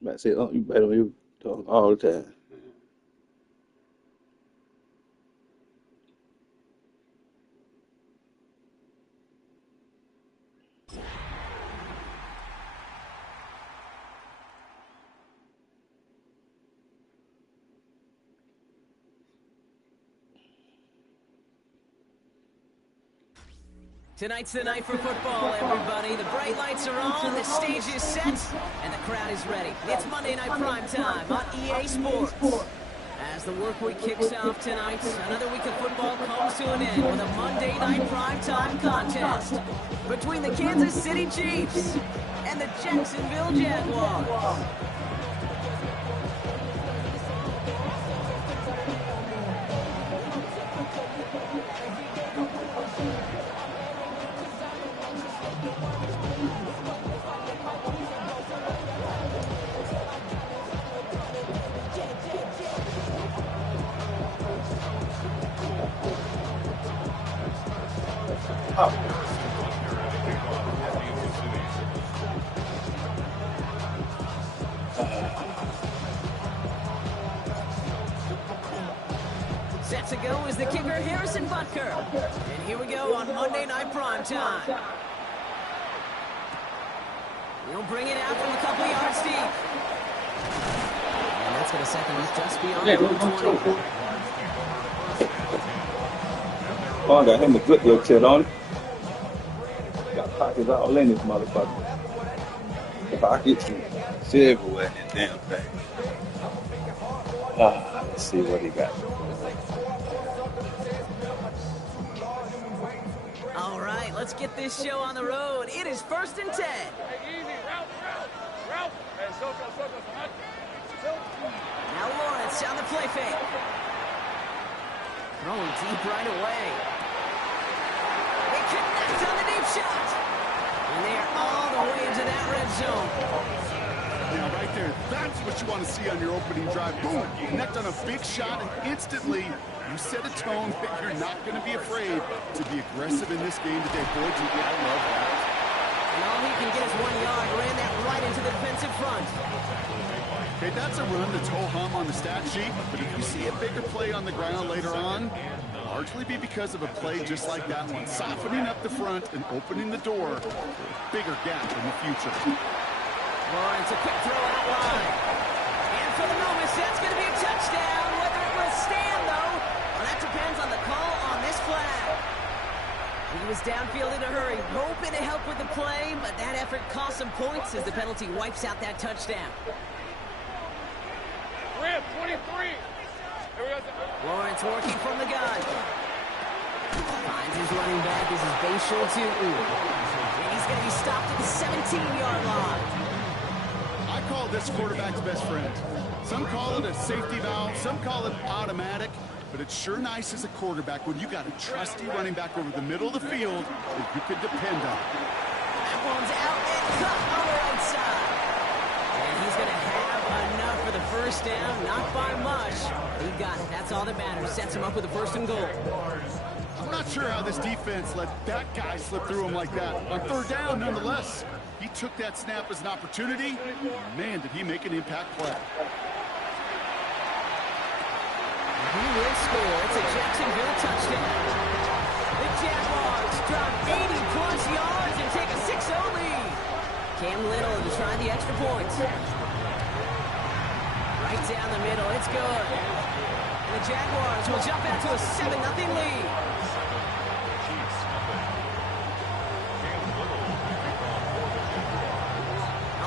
Might say, oh, you bet on you talk all the time. Tonight's the night for football, everybody. The bright lights are on, the stage is set, and the crowd is ready. It's Monday Night Prime Time on EA Sports. As the work week kicks off tonight, another week of football comes to an end with a Monday Night Prime Time contest between the Kansas City Chiefs and the Jacksonville Jaguars. Set to go is the kicker, Harrison Butker. And here we go on Monday Night Prime Time. He'll bring it out from a couple yards deep. And that's going to set them up just beyond the 20. Oh, I got him a good little kid on. Got pockets all in this motherfucker. Pockets and everywhere in that damn thing. Let's see what he got. All right, let's get this show on the road. It is 1st and 10. Now Lawrence on the play fake. Throwing deep right away. They connect on the deep shot. And they are all the way into that red zone. Yeah, right there. That's what you want to see on your opening drive. Boom. Connect on a big shot, and instantly you set a tone that you're not going to be afraid to be aggressive in this game today. Boy, do I love that. And all he can get is 1 yard. Ran that right into the defensive front. Okay, that's a run that's ho-hum on the stat sheet, but if you see a bigger play on the ground later on, it'll largely be because of a play just like that one, softening up the front and opening the door for a bigger gap in the future. Lawrence, a quick throw out wide. And for the moment, that's going to be a touchdown. Whether it will stand, though, well, that depends on the call on this flag. He was downfield in a hurry, hoping to help with the play, but that effort cost some points as the penalty wipes out that touchdown. 23. Lawrence working from the gun. Finds his running back. This is Bashir Tutu. And he's going to be stopped at the 17-yard line. I call this quarterback's best friend. Some call it a safety valve, some call it automatic, but it's sure nice as a quarterback when you got a trusty running back over the middle of the field that you could depend on. That one's out and cut on the right side. And he's going to have enough for the first down, not by much. He got it. That's all that matters. Sets him up with a 1st and goal. I'm not sure how this defense let that guy slip through him like that. On 3rd down, nonetheless, he took that snap as an opportunity. Man, did he make an impact play. He will score. It's a Jacksonville touchdown. The Jaguars drop 80-plus yards and take a 6-0 lead. Cam Little to try the extra point. Right down the middle. It's good. And the Jaguars will jump out to a 7-0 lead.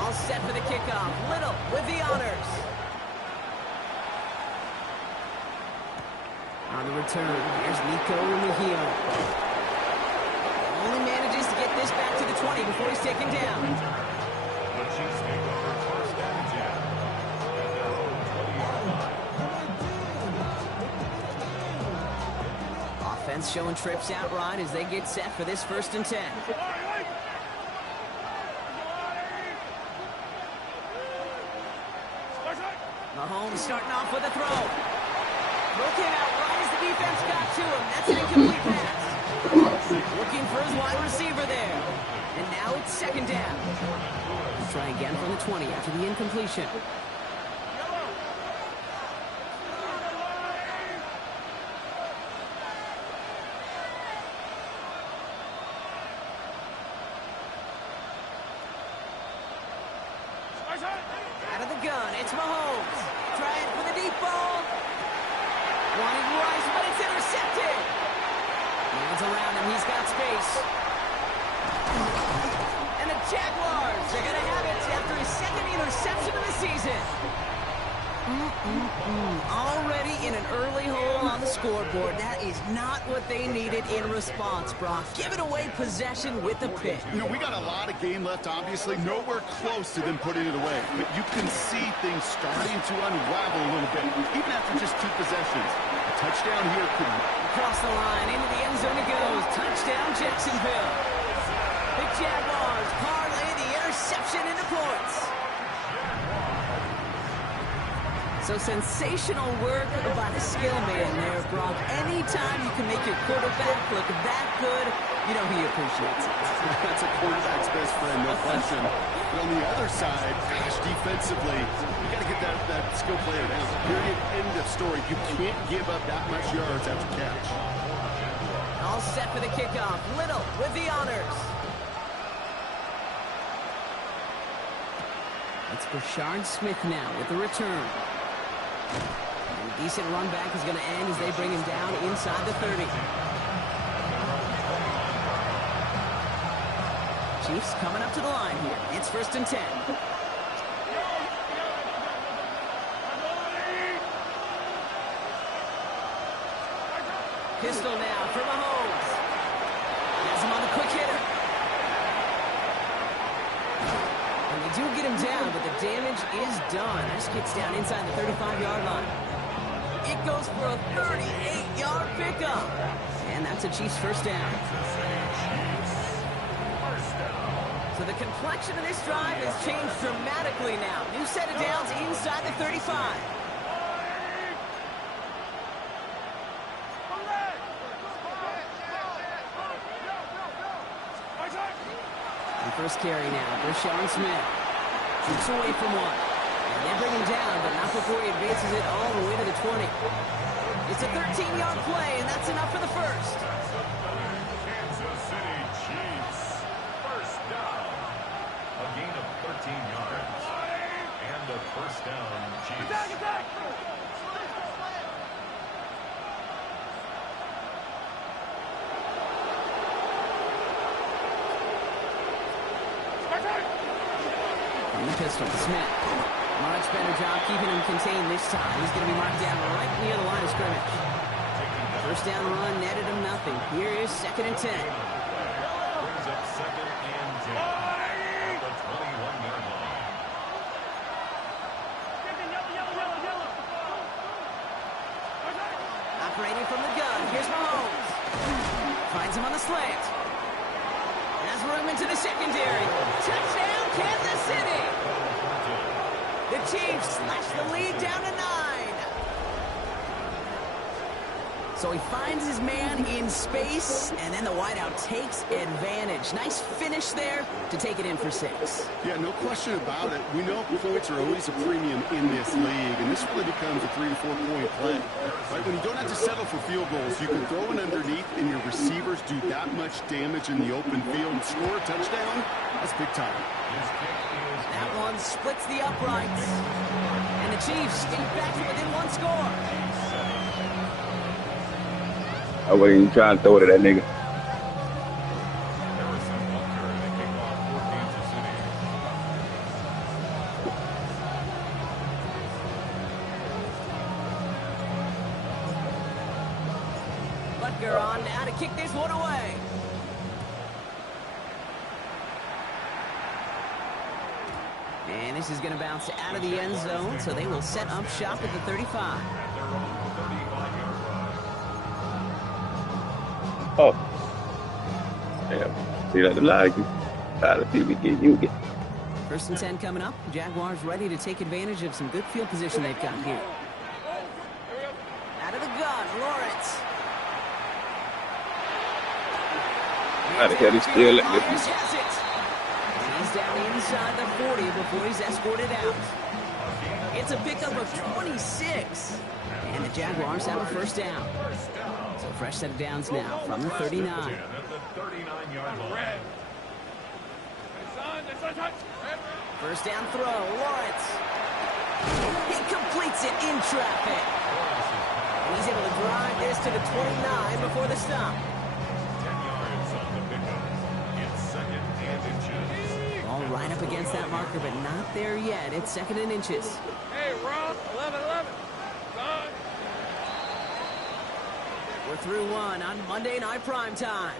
All set for the kickoff. Little with the honors. On the return, here's Nico Mejia. Only manages to get this back to the 20 before he's taken down. Offense showing trips out right as they get set for this 1st and 10. Mahomes starting off with a throw. Throw came out right as the defense got to him. That's an incomplete pass. Looking for his wide receiver there. And now it's second down. We'll try again from the 20 after the incompletion. Out of the gun, it's Mahomes. Try it for the deep ball. Wanting Rice, but it's intercepted. Hands around him, he's got space. And the Jaguars are going to have it after his second interception of the season. Already in an early hole on the scoreboard. That is not what they needed in response, Brock. Giving away possession with a pick. You know, we got a lot of game left, obviously. Nowhere close to them putting it away. But you can see things starting to unravel a little bit, even after just 2 possessions. A touchdown here could... Across the line, into the end zone it goes. Touchdown, Jacksonville. The Jaguars parlay the interception into points. So sensational work by the skill man there, Brock. Anytime you can make your quarterback look that good, you know he appreciates it. That's a quarterback's best friend, no question. But on the other side, gosh, defensively, you got to get that skill player down. Period, end of story. You can't give up that much yards after catch. All set for the kickoff. Little with the honors. It's Brashard Smith now with the return. And a decent run back is going to end as they bring him down inside the 30. Chiefs coming up to the line here. It's 1st and 10. Pistol now for Mahomes. Has him on the quick hitter. And they do get him down, but the damage is done. This gets down inside the 35-yard line. It goes for a 38-yard pickup. And that's a Chiefs first down. So the complexion of this drive has changed dramatically now. New set of downs inside the 35. The first carry now, Brashard Smith. Shoots away from one. And they bring him down, but not before he advances it all the way to the 20. It's a 13-yard play, and that's enough for the first. Kansas City Chiefs. First down. A gain of 13 yards. And a first down, Chiefs. Attack! Pistol, Smith. Much better job keeping him contained this time. He's going to be marked down right near the line of scrimmage. First down run netted him nothing. Here is 2nd and 10. Brings up 2nd and 10 at the 21-yard line. Operating from the gun. Here's Mahomes. Finds him on the slant. Has room into the secondary. Touchdown, Kansas City. The Chiefs slash the lead down to 9. So he finds his man in space, and then the wideout takes advantage. Nice finish there to take it in for 6. Yeah, no question about it. We know points are always a premium in this league, and this really becomes a 3 to 4 point play. Right, when you don't have to settle for field goals, you can throw it underneath, and your receivers do that much damage in the open field and score a touchdown. That's big time. That one splits the uprights, and the Chiefs get back to within 1 score. I wasn't even trying to throw it at that nigga. Butker on now to kick this one away. And this is going to bounce out of the end zone, so they will set up shop at the 35. Oh. Damn. See, like the line, try to see if we get you get. 1st and 10 coming up. Jaguars ready to take advantage of some good field position they've got here. Out of the gun, Lawrence. How the hell they still let Myers this? has it. He's down inside the 40 before he's escorted out. It's a pickup of 26. And the Jaguars have a first down. So fresh set of downs now from the 39. At the 39-yard line. First down throw, Lawrence. He completes it in traffic. And he's able to drive this to the 29 before the stop. 10 yards on the pickup. It's second and inches. All right up against that marker, but not there yet. It's second and inches. Hey, Rob, 11-11. Son. We're through one on Monday Night Primetime.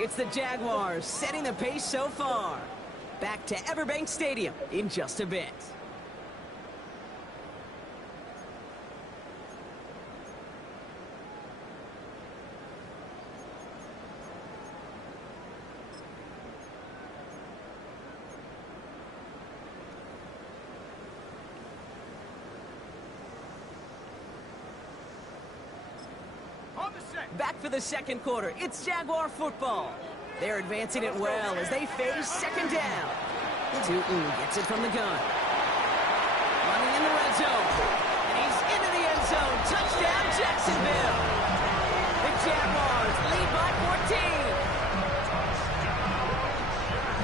It's the Jaguars setting the pace so far. Back to Everbank Stadium in just a bit. Back for the second quarter. It's Jaguar football. They're advancing it well as they face second down. Tootin gets it from the gun. Running in the red zone. And he's into the end zone. Touchdown, Jacksonville. The Jaguars lead by 14.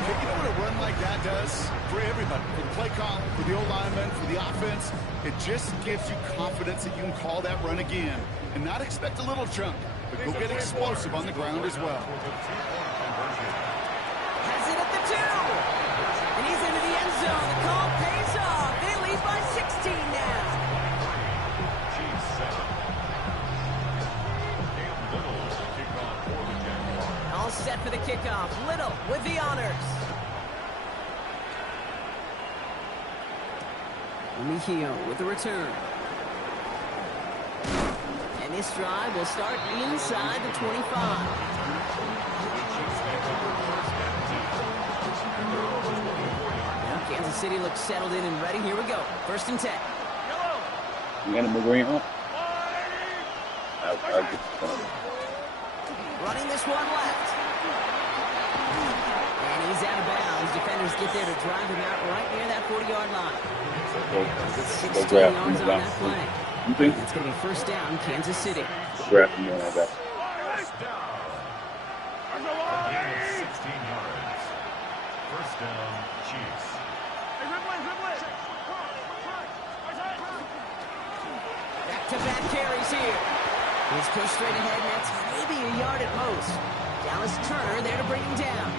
You know what a run like that does for everybody, for the play call, for the O-lineman, for the offense? It just gives you confidence that you can call that run again and not expect a little chunk, but go get explosive on the ground as well. Has it at the 2. And he's into the end zone. The call pays off. They lead by 16 now. Chiefs 7. Cam Little is the kickoff for the Jaguars. All set for the kickoff. Little with the honors. Mejio with the return. And this drive will start inside the 25. Now Kansas City looks settled in and ready. Here we go. First and 10. You got a green on? I'll get the Running this one left. And he's out of bounds. Defenders get there to drive him out right near that 40-yard line. Go 16 grab yards him on down. that play. You think? It's going to be first down, Kansas City. Grab him down. I got you. First down. A gain of 16 yards. First down, Chiefs. Back-to-back carries here. He's pushed straight ahead, and that's maybe a yard at most. Dallas Turner there to bring him down.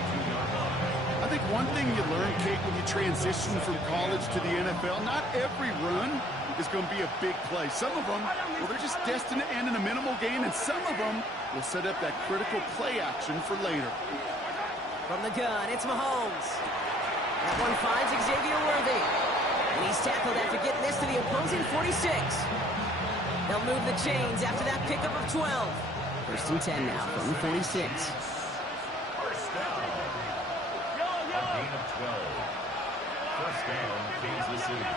I think one thing you learn, Kate, when you transition from college to the NFL, not every run is going to be a big play. Some of them, well, they're just destined to end in a minimal gain, and some of them will set up that critical play action for later. From the gun, it's Mahomes. That one finds Xavier Worthy. And he's tackled after getting this to the opposing 46. They'll move the chains after that pickup of 12. First and 10 now from the 46. First down. A gain of 12. First down, Kansas City.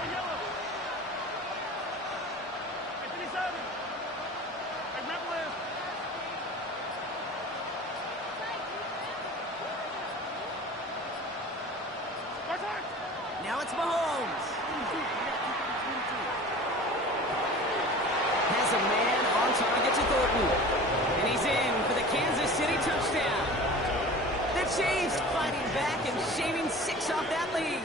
Now it's Mahomes. Has a man on target to Thornton. And he's in for the Kansas City touchdown. The Chiefs fighting back and shaving 6 off that lead.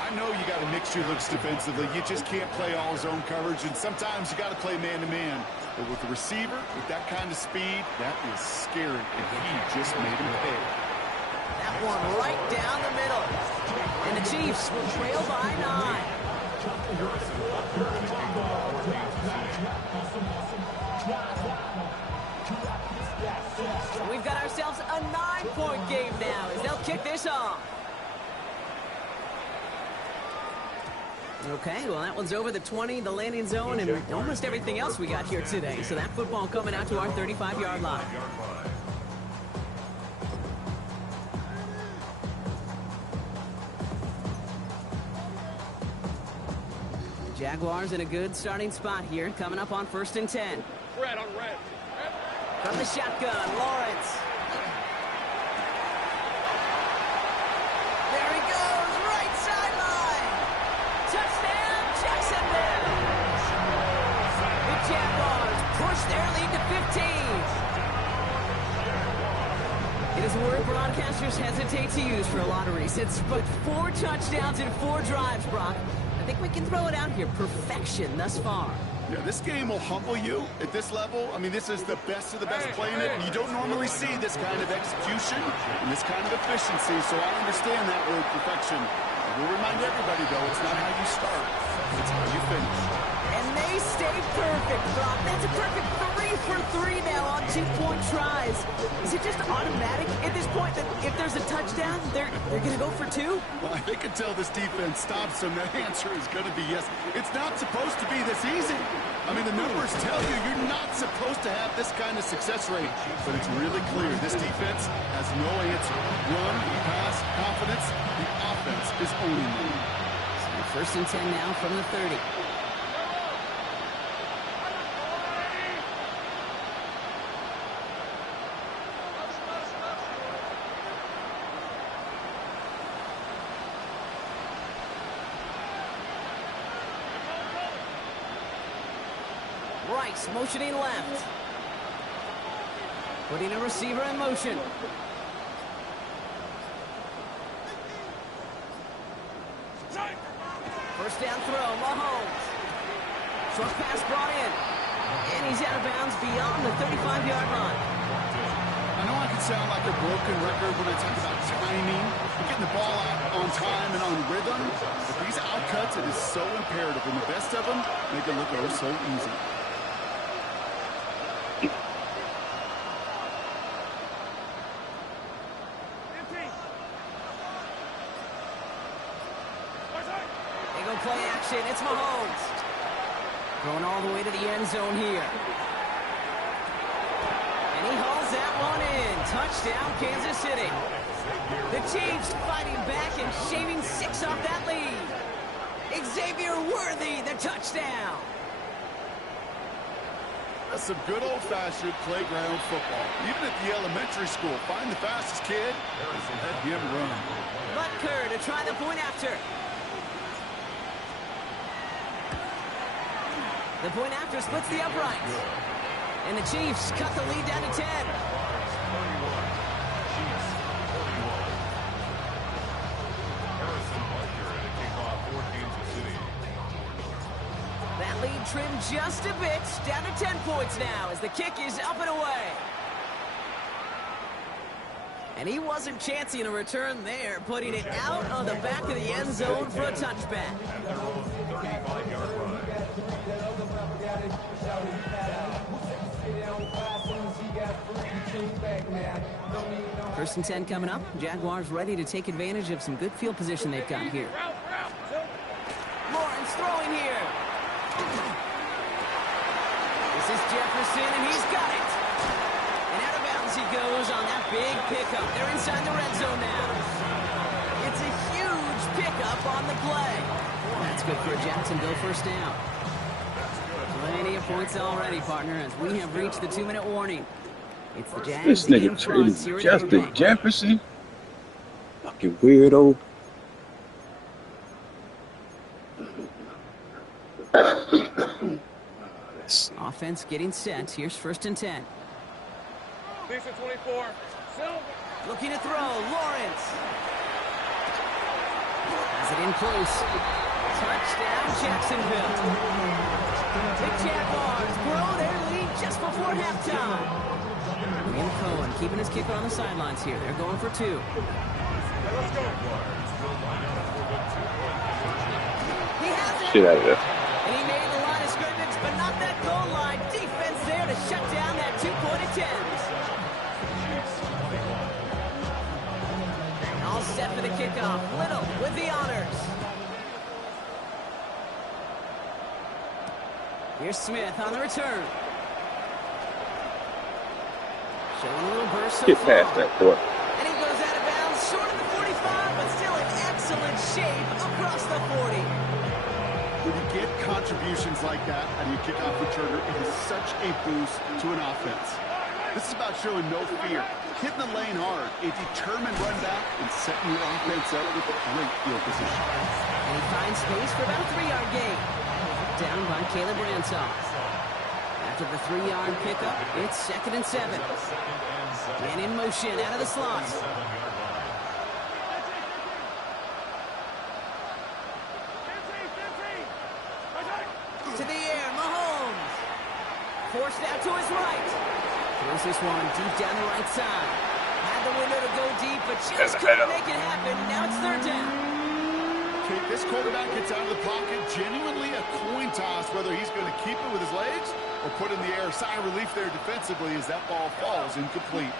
I know you got to mix your looks defensively. You just can't play all zone coverage, and sometimes you got to play man-to-man. But with the receiver, with that kind of speed, that is scary, and he just made him pay. That one right down the middle. And the Chiefs will trail by 9. We've got ourselves a 9-point game now as they'll kick this off. Okay, well, that one's over the 20, the landing zone, and almost everything else we got here today. So that football coming out to our 35-yard line. Jaguars in a good starting spot here, coming up on first and 10. Red on red. From the shotgun, Lawrence. There he goes, right sideline. Touchdown, Jacksonville. The Jaguars push their lead to 15. It is a word broadcasters hesitate to use for a lot of reasons, but 4 touchdowns in 4 drives, Brock. I think we can throw it out here. Perfection thus far. Yeah, this game will humble you at this level. I mean, this is the best of the best playing it, and you don't normally see this kind of execution and this kind of efficiency, so I understand that word perfection. I will remind everybody, though, it's not how you start, it's how you finish. And they stay perfect, Brock. That's a perfect 3 for 3 now on 2-point tries. Is it just automatic at this point that if there's a touchdown, they're going to go for 2? Well, I think until this defense stops them, the answer is going to be yes. It's not supposed to be this easy. I mean, the numbers tell you you're not supposed to have this kind of success rate, but it's really clear this defense has no answer. Run, pass, confidence, the offense is owning them. So first and 10 now from the 30. Rice motioning left. Putting a receiver in motion. First down throw, Mahomes. Short pass brought in. And he's out of bounds beyond the 35-yard line. I know I can sound like a broken record when I talk about timing, getting the ball out on time and on rhythm, but these outcuts, it is so imperative, and the best of them make it look oh so easy. They go play action. It's Mahomes. Going all the way to the end zone here. And he hauls that one in. Touchdown, Kansas City. The Chiefs fighting back and shaving 6 off that lead. Xavier Worthy, the touchdown. That's some good old-fashioned playground football. Even at the elementary school, find the fastest kid and let him run. Butker to try the point after. The point after splits the uprights. And the Chiefs cut the lead down to 10. That lead trimmed just a bit, down to 10 points now as the kick is up and away. And he wasn't chancing a return there, putting it out on the back of the end zone for a touchback. First and 10 coming up. Jaguars ready to take advantage of some good field position they've got here. Lawrence throwing here. This is Jefferson, and he's got it. And out of bounds he goes on that big pickup. They're inside the red zone now. It's a huge pickup on the play. That's good for a Jacksonville first down. Plenty of points already, partner, as we have reached the 2-minute warning. It's the Jags. This nigga traded Justin Jefferson. Fucking weirdo. Offense getting set. Here's first and 10. Decent 24. Silver. Looking to throw. Lawrence. Has it in close. Touchdown, Jacksonville. The Jaguars grow their lead just before halftime. Liam Cohen keeping his kicker on the sidelines here. They're going for 2. Let's go. He has it. Shit out of there. And he made the line of scrimmage, but not that goal line. Defense there to shut down that 2-point attempt. All set for the kickoff. Little with the honors. Here's Smith on the return. Showing a little burst so Get far. past that boy. And he goes out of bounds, short of the 45, but still in excellent shape across the 40. When you get contributions like that out of your kickoff returner, it is such a boost to an offense. This is about showing no fear, hitting the lane hard, a determined run back, and setting your offense up with a great field position. And he finds space for about a 3-yard gain. Down by Caleb Ransaw. After the 3-yard pickup, it's 2nd and 7. And in motion out of the slot. To the air, Mahomes. Forced out to his right. Throws this one deep down the right side. Had the window to go deep, but just couldn't make it happen. Now it's 3rd down. Okay, this quarterback gets out of the pocket, genuinely a coin toss, whether he's going to keep it with his legs or put in the air. Sigh of relief there defensively as that ball falls incomplete.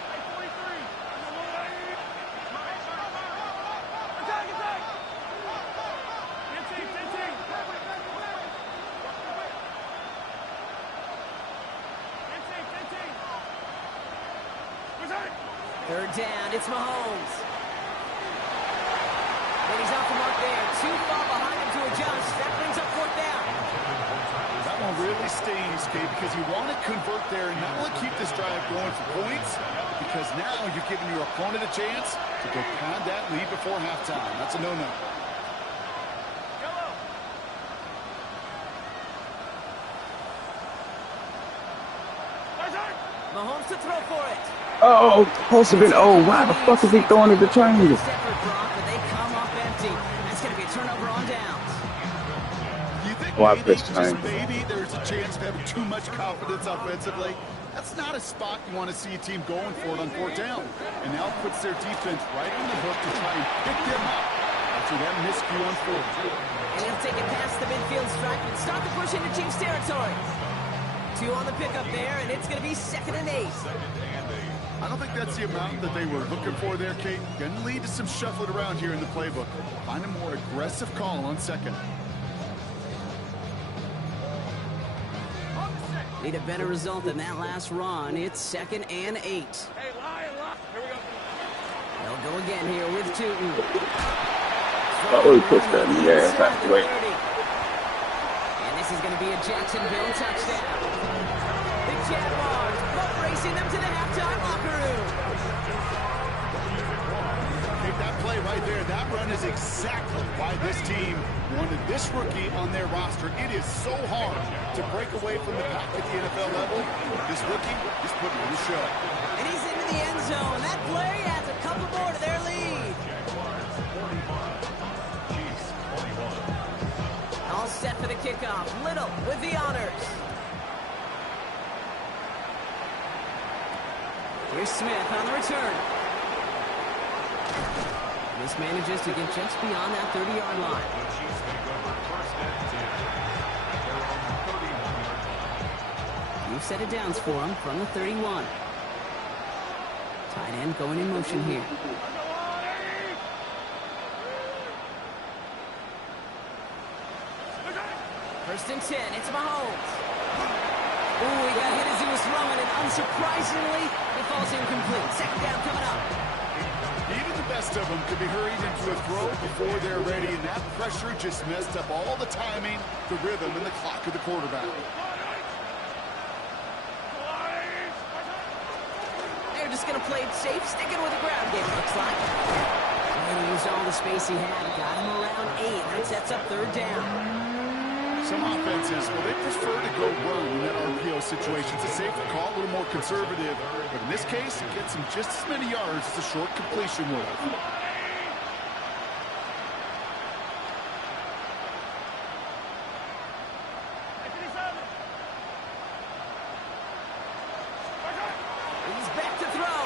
Third down, it's Mahomes. And he's off the mark there. Too far behind him to adjust. That brings up 4th down. That one really stings, Kate, because you want to convert there and not only keep this drive going for points, because now you're giving your opponent a chance to go pound that lead before halftime. That's a no-no. Mahomes to throw for it. Oh, supposed to be. Oh, why the fuck is he throwing at the triangle? Separate block, but they come up empty. That's going to be a turnover on downs. You think I maybe, pressed just triangle. maybe there's a chance of having too much confidence offensively? That's not a spot you want to see a team going for it on 4th down. And now puts their defense right on the hook to try and pick them up after that miscue on 4th. And he'll take it past the midfield stripe and start the push into Chiefs territory. 2 on the pickup there, and it's going to be 2nd and 8. I don't think that's the amount that they were looking for there, Kate. Going to lead to some shuffling around here in the playbook. Find a more aggressive call on 2nd. Need a better result than that last run. It's 2nd and 8. Hey, lie. Here we go. They'll go again here with Tootin. Oh, he pushed that in the air. That's great. And this is going to be a Jacksonville touchdown. The Jaguars boat racing them to the halftime locker room. Take that play right there. That run is exactly why this team wanted this rookie on their roster. It is so hard to break away from the pack at the NFL level. This rookie is putting on the show. And he's into the end zone. That play adds a couple more to their lead. All set for the kickoff. Little with the honors. Here's Smith on the return. This manages to get just beyond that 30-yard line. Few set of downs for him from the 31. Tight end going in motion here. First and 10, it's Mahomes. Ooh, he got hit as he was throwing, and unsurprisingly, it falls incomplete. 2nd down coming up. Even the best of them could be hurried into a throw before they're ready, and that pressure just messed up all the timing, the rhythm, and the clock of the quarterback. They're just going to play it safe, sticking with the ground game, looks like. And he used all the space he had. Got him around 8. That sets up 3rd down. Some offenses, well, they prefer to go run in that RPO situation. It's a safer call, a little more conservative. But in this case, it gets him just as many yards as a short completion will. He's back to throw.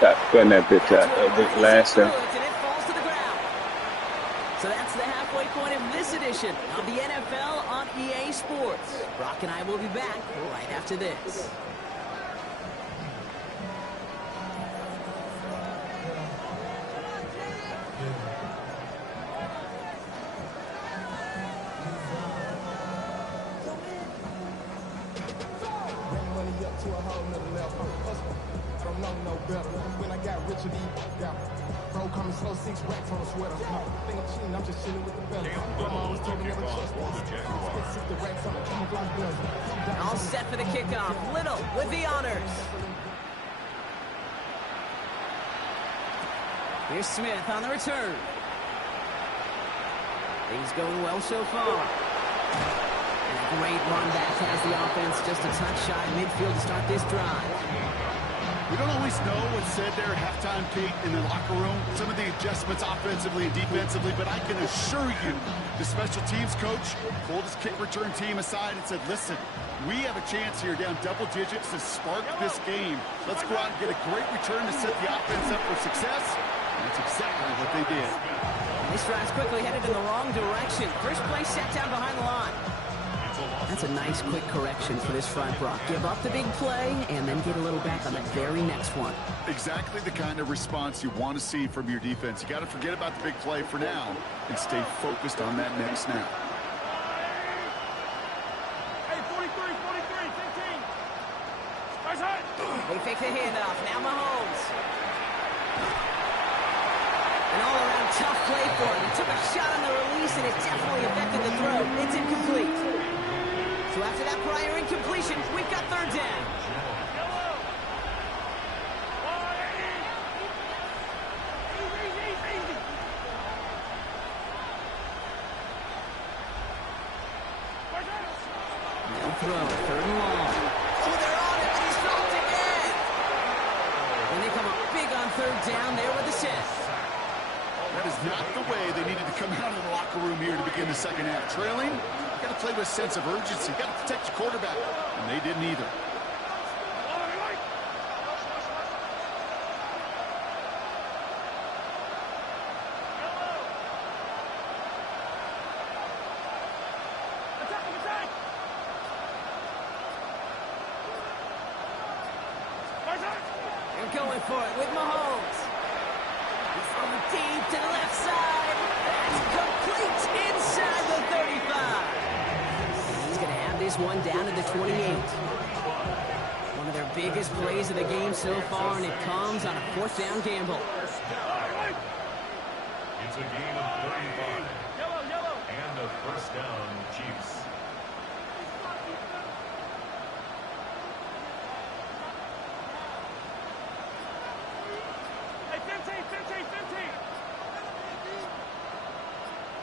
Got putting that bitch out last time. And it falls to the ground. So that's the halfway point of this edition of the NFL on EA Sports. Brock and I will be back right after this. don't know no better. When I got rich, got bro coming slow, 6 racks on a sweater. Think I'm cheating, I'm just chilling with the fellas. Grandma always told me never trust me. Spent 60 racks on a camouflage blazer. All set for the kickoff. Little with the honors. Here's Smith on the return. Things going well so far. And a great run back has the offense just a touch shy of midfield to start this drive. We don't always know what's said there at halftime, Kate, in the locker room. Some of the adjustments offensively and defensively, but I can assure you the special teams coach pulled his kick return team aside and said, listen, we have a chance here down double digits to spark this game. Let's go out and get a great return to set the offense up for success. And that's exactly what they did. And this drive's quickly headed in the wrong direction. First play set down behind the line. That's a nice quick correction for this front, Brock. Give up the big play and then get a little back on the very next one. Exactly the kind of response you want to see from your defense. You got to forget about the big play for now and stay focused on that next snap. Hey, 43, 15. Nice hit. They fake the handoff. Now Mahomes. An all-around tough play for him. He took a shot on the release, and it definitely affected the throw. It's incomplete. So after that prior incompletion, we've got third down. No throw, third and long. Oh, they're on it, and he's dropped again. And they come up big on third down there with the set. That is not the way they needed to come out of the locker room here to begin the second half. Trailing, you got to play with a sense of urgency. You got to protect your quarterback, and they didn't either. They're going for it with Mahomes. He's throwing deep to the left side. That's complete inside the 35. He's going to have this one down to the 28. One of their biggest plays of the game so far, and it comes on a fourth down gamble. It's a gain of 35. And a first down, Chiefs. Hey, 15.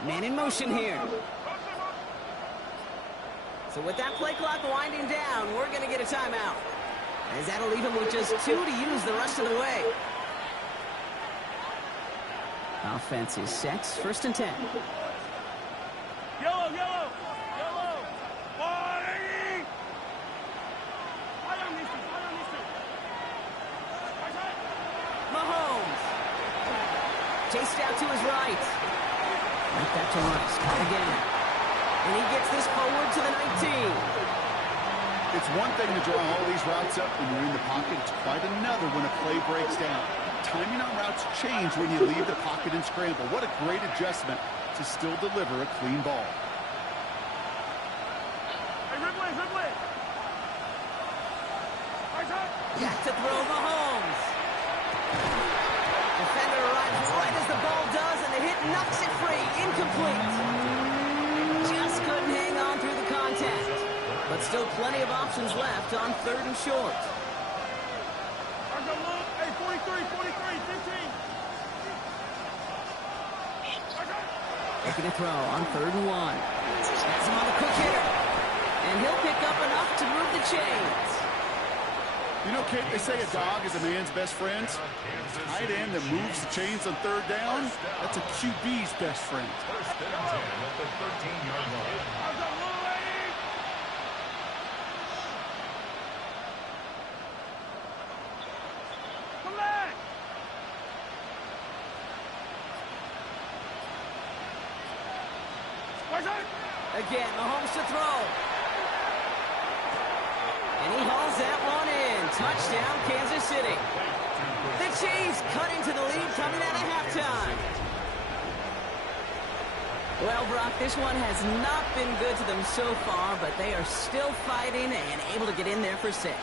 Man in motion here. So with that play clock winding down, we're going to get a timeout. As that'll leave him with just 2 to use the rest of the way. Offense is set. First and 10. Yellow. 180. Mahomes. Chased out to his right. Right back to Rice. Again. And he gets this forward to the 19. It's one thing to draw all these routes up when you're in the pocket. It's quite another when a play breaks down. Timing on routes change when you leave the pocket and scramble. What a great adjustment to still deliver a clean ball. Hey, Ridley. Back to throw Mahomes. Defender arrives right as the ball does, and the hit knocks it free. Incomplete. Just couldn't hang on through the contact. But still plenty of options left on third and short. Hey, 43, 15. Making a throw on third and 1. Has him on the quick hitter. And he'll pick up enough to move the chains. You know, Kate, they say a dog is a man's best friend. Tight end that moves the chains on third down, that's a QB's best friend. First and 10 at the 13-yard line. Come back. Again, Mahomes to throw. And he hauls that one in. Touchdown, Kansas City. The Chiefs cut into the lead coming out of halftime. Well, Brock, this one has not been good to them so far, but they are still fighting and able to get in there for 6.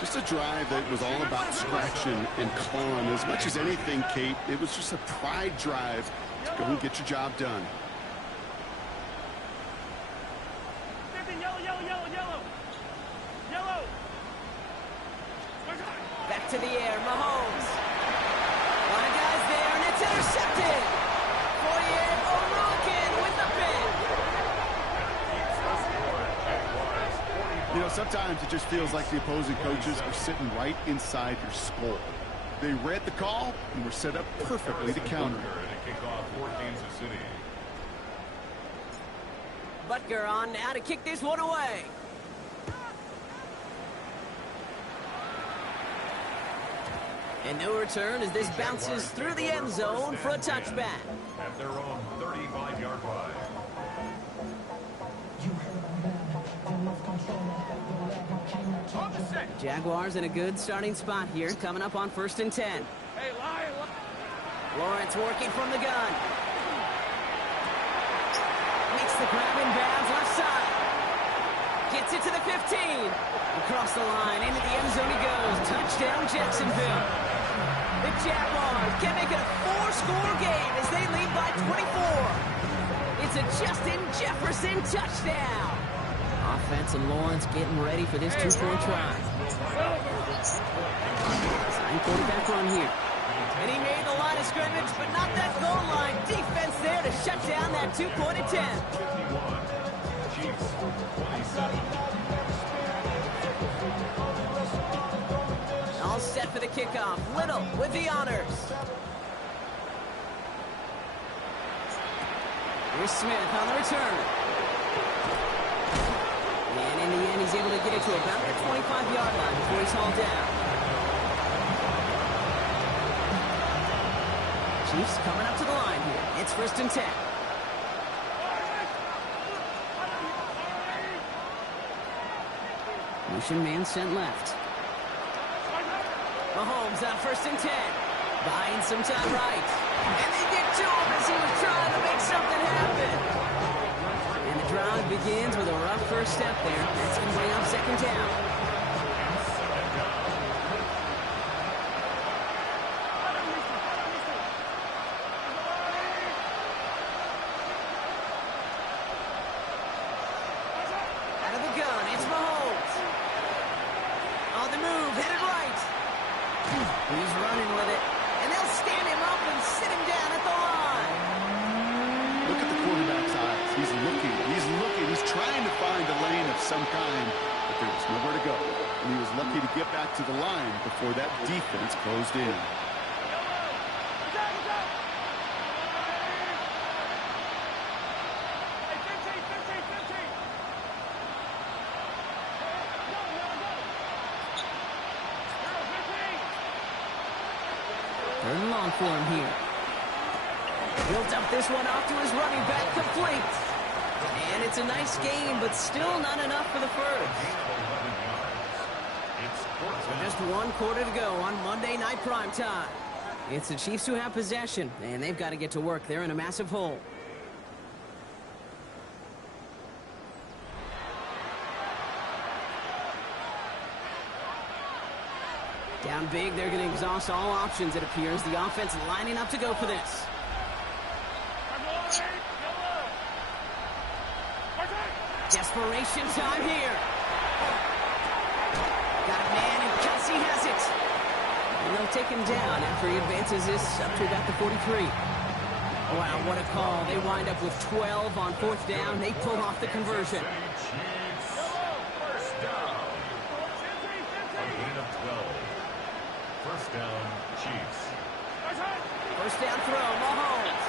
Just a drive that was all about scratching and clawing. As much as anything, Kate, it was just a pride drive to go and get your job done. 50, yellow, yellow, yellow, yellow. Yellow. Back to the air, Mahomes. A lot of guys there, and it's intercepted. Fourier O'Rourke with the pin. You know, sometimes it just feels like the opposing coaches are sitting right inside your skull. They read the call and were set up perfectly to counter. Kickoff for Kansas City. Butker on now to kick this one away. And no return as this bounces through the end zone for a touchback. At their own 35-yard line. Jaguars in a good starting spot here, coming up on 1st and 10. Hey, lie. Lawrence working from the gun. Makes the grab in bounds left side. Gets it to the 15. Across the line, into the end zone he goes. Touchdown, Jacksonville. The Jaguars can make it a 4-score game as they lead by 24. It's a Justin Jefferson touchdown. Offense and Lawrence getting ready for this 2-point try. Sign quarterback run here. And he made the line of scrimmage, but not that goal line. Defense there to shut down that 2-point attempt. 51. Chiefs 27. All set for the kickoff. Little with the honors. Here's Smith on the return. And in the end, he's able to get it to about the 25-yard line before he's hauled down. Chiefs coming up to the line here. It's 1st and 10. Motion man sent left. Mahomes on 1st and 10. Buying some time right. And they get to him as he was trying to make something happen. And the drive begins with a rough first step there. That's going to bring up 2nd down. Out of the gun, it's Mahomes. On the move, headed right. He's running with it. And they'll stand him up and sit him down at the line. Look at the quarterback's eyes. He's looking. He's trying to find a lane of some kind, but there was nowhere to go. And he was lucky to get back to the line before that defense closed in. Third and long for him here. Built up this one off to his running back, complete. And it's a nice game, but still not enough for the first. So just 1 quarter to go on Monday Night Primetime. It's the Chiefs who have possession, and they've got to get to work. They're in a massive hole. Down big, they're going to exhaust all options, it appears. The offense lining up to go for this. Desperation time here. Got a man, and Kelsey has it. And they'll take him down after he advances this up to about the 43. Wow, what a call. They wind up with 12 on 4th down. They pull off the conversion. First down. A gain of 12. First down, Chiefs. First down throw, Mahomes.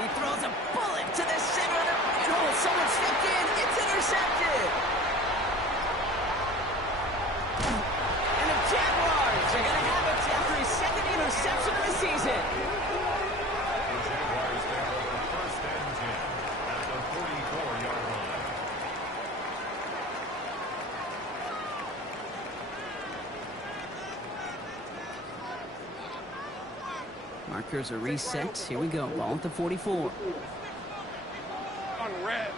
He throws a bullet to the center of the right hole. Someone stepped in. It's intercepted. And the Jaguars are going to have it after his 2nd interception of the season. The Jaguars take over 1st and 10 at the 44-yard line. Markers are reset. Here we go. Ball at the 44. on red.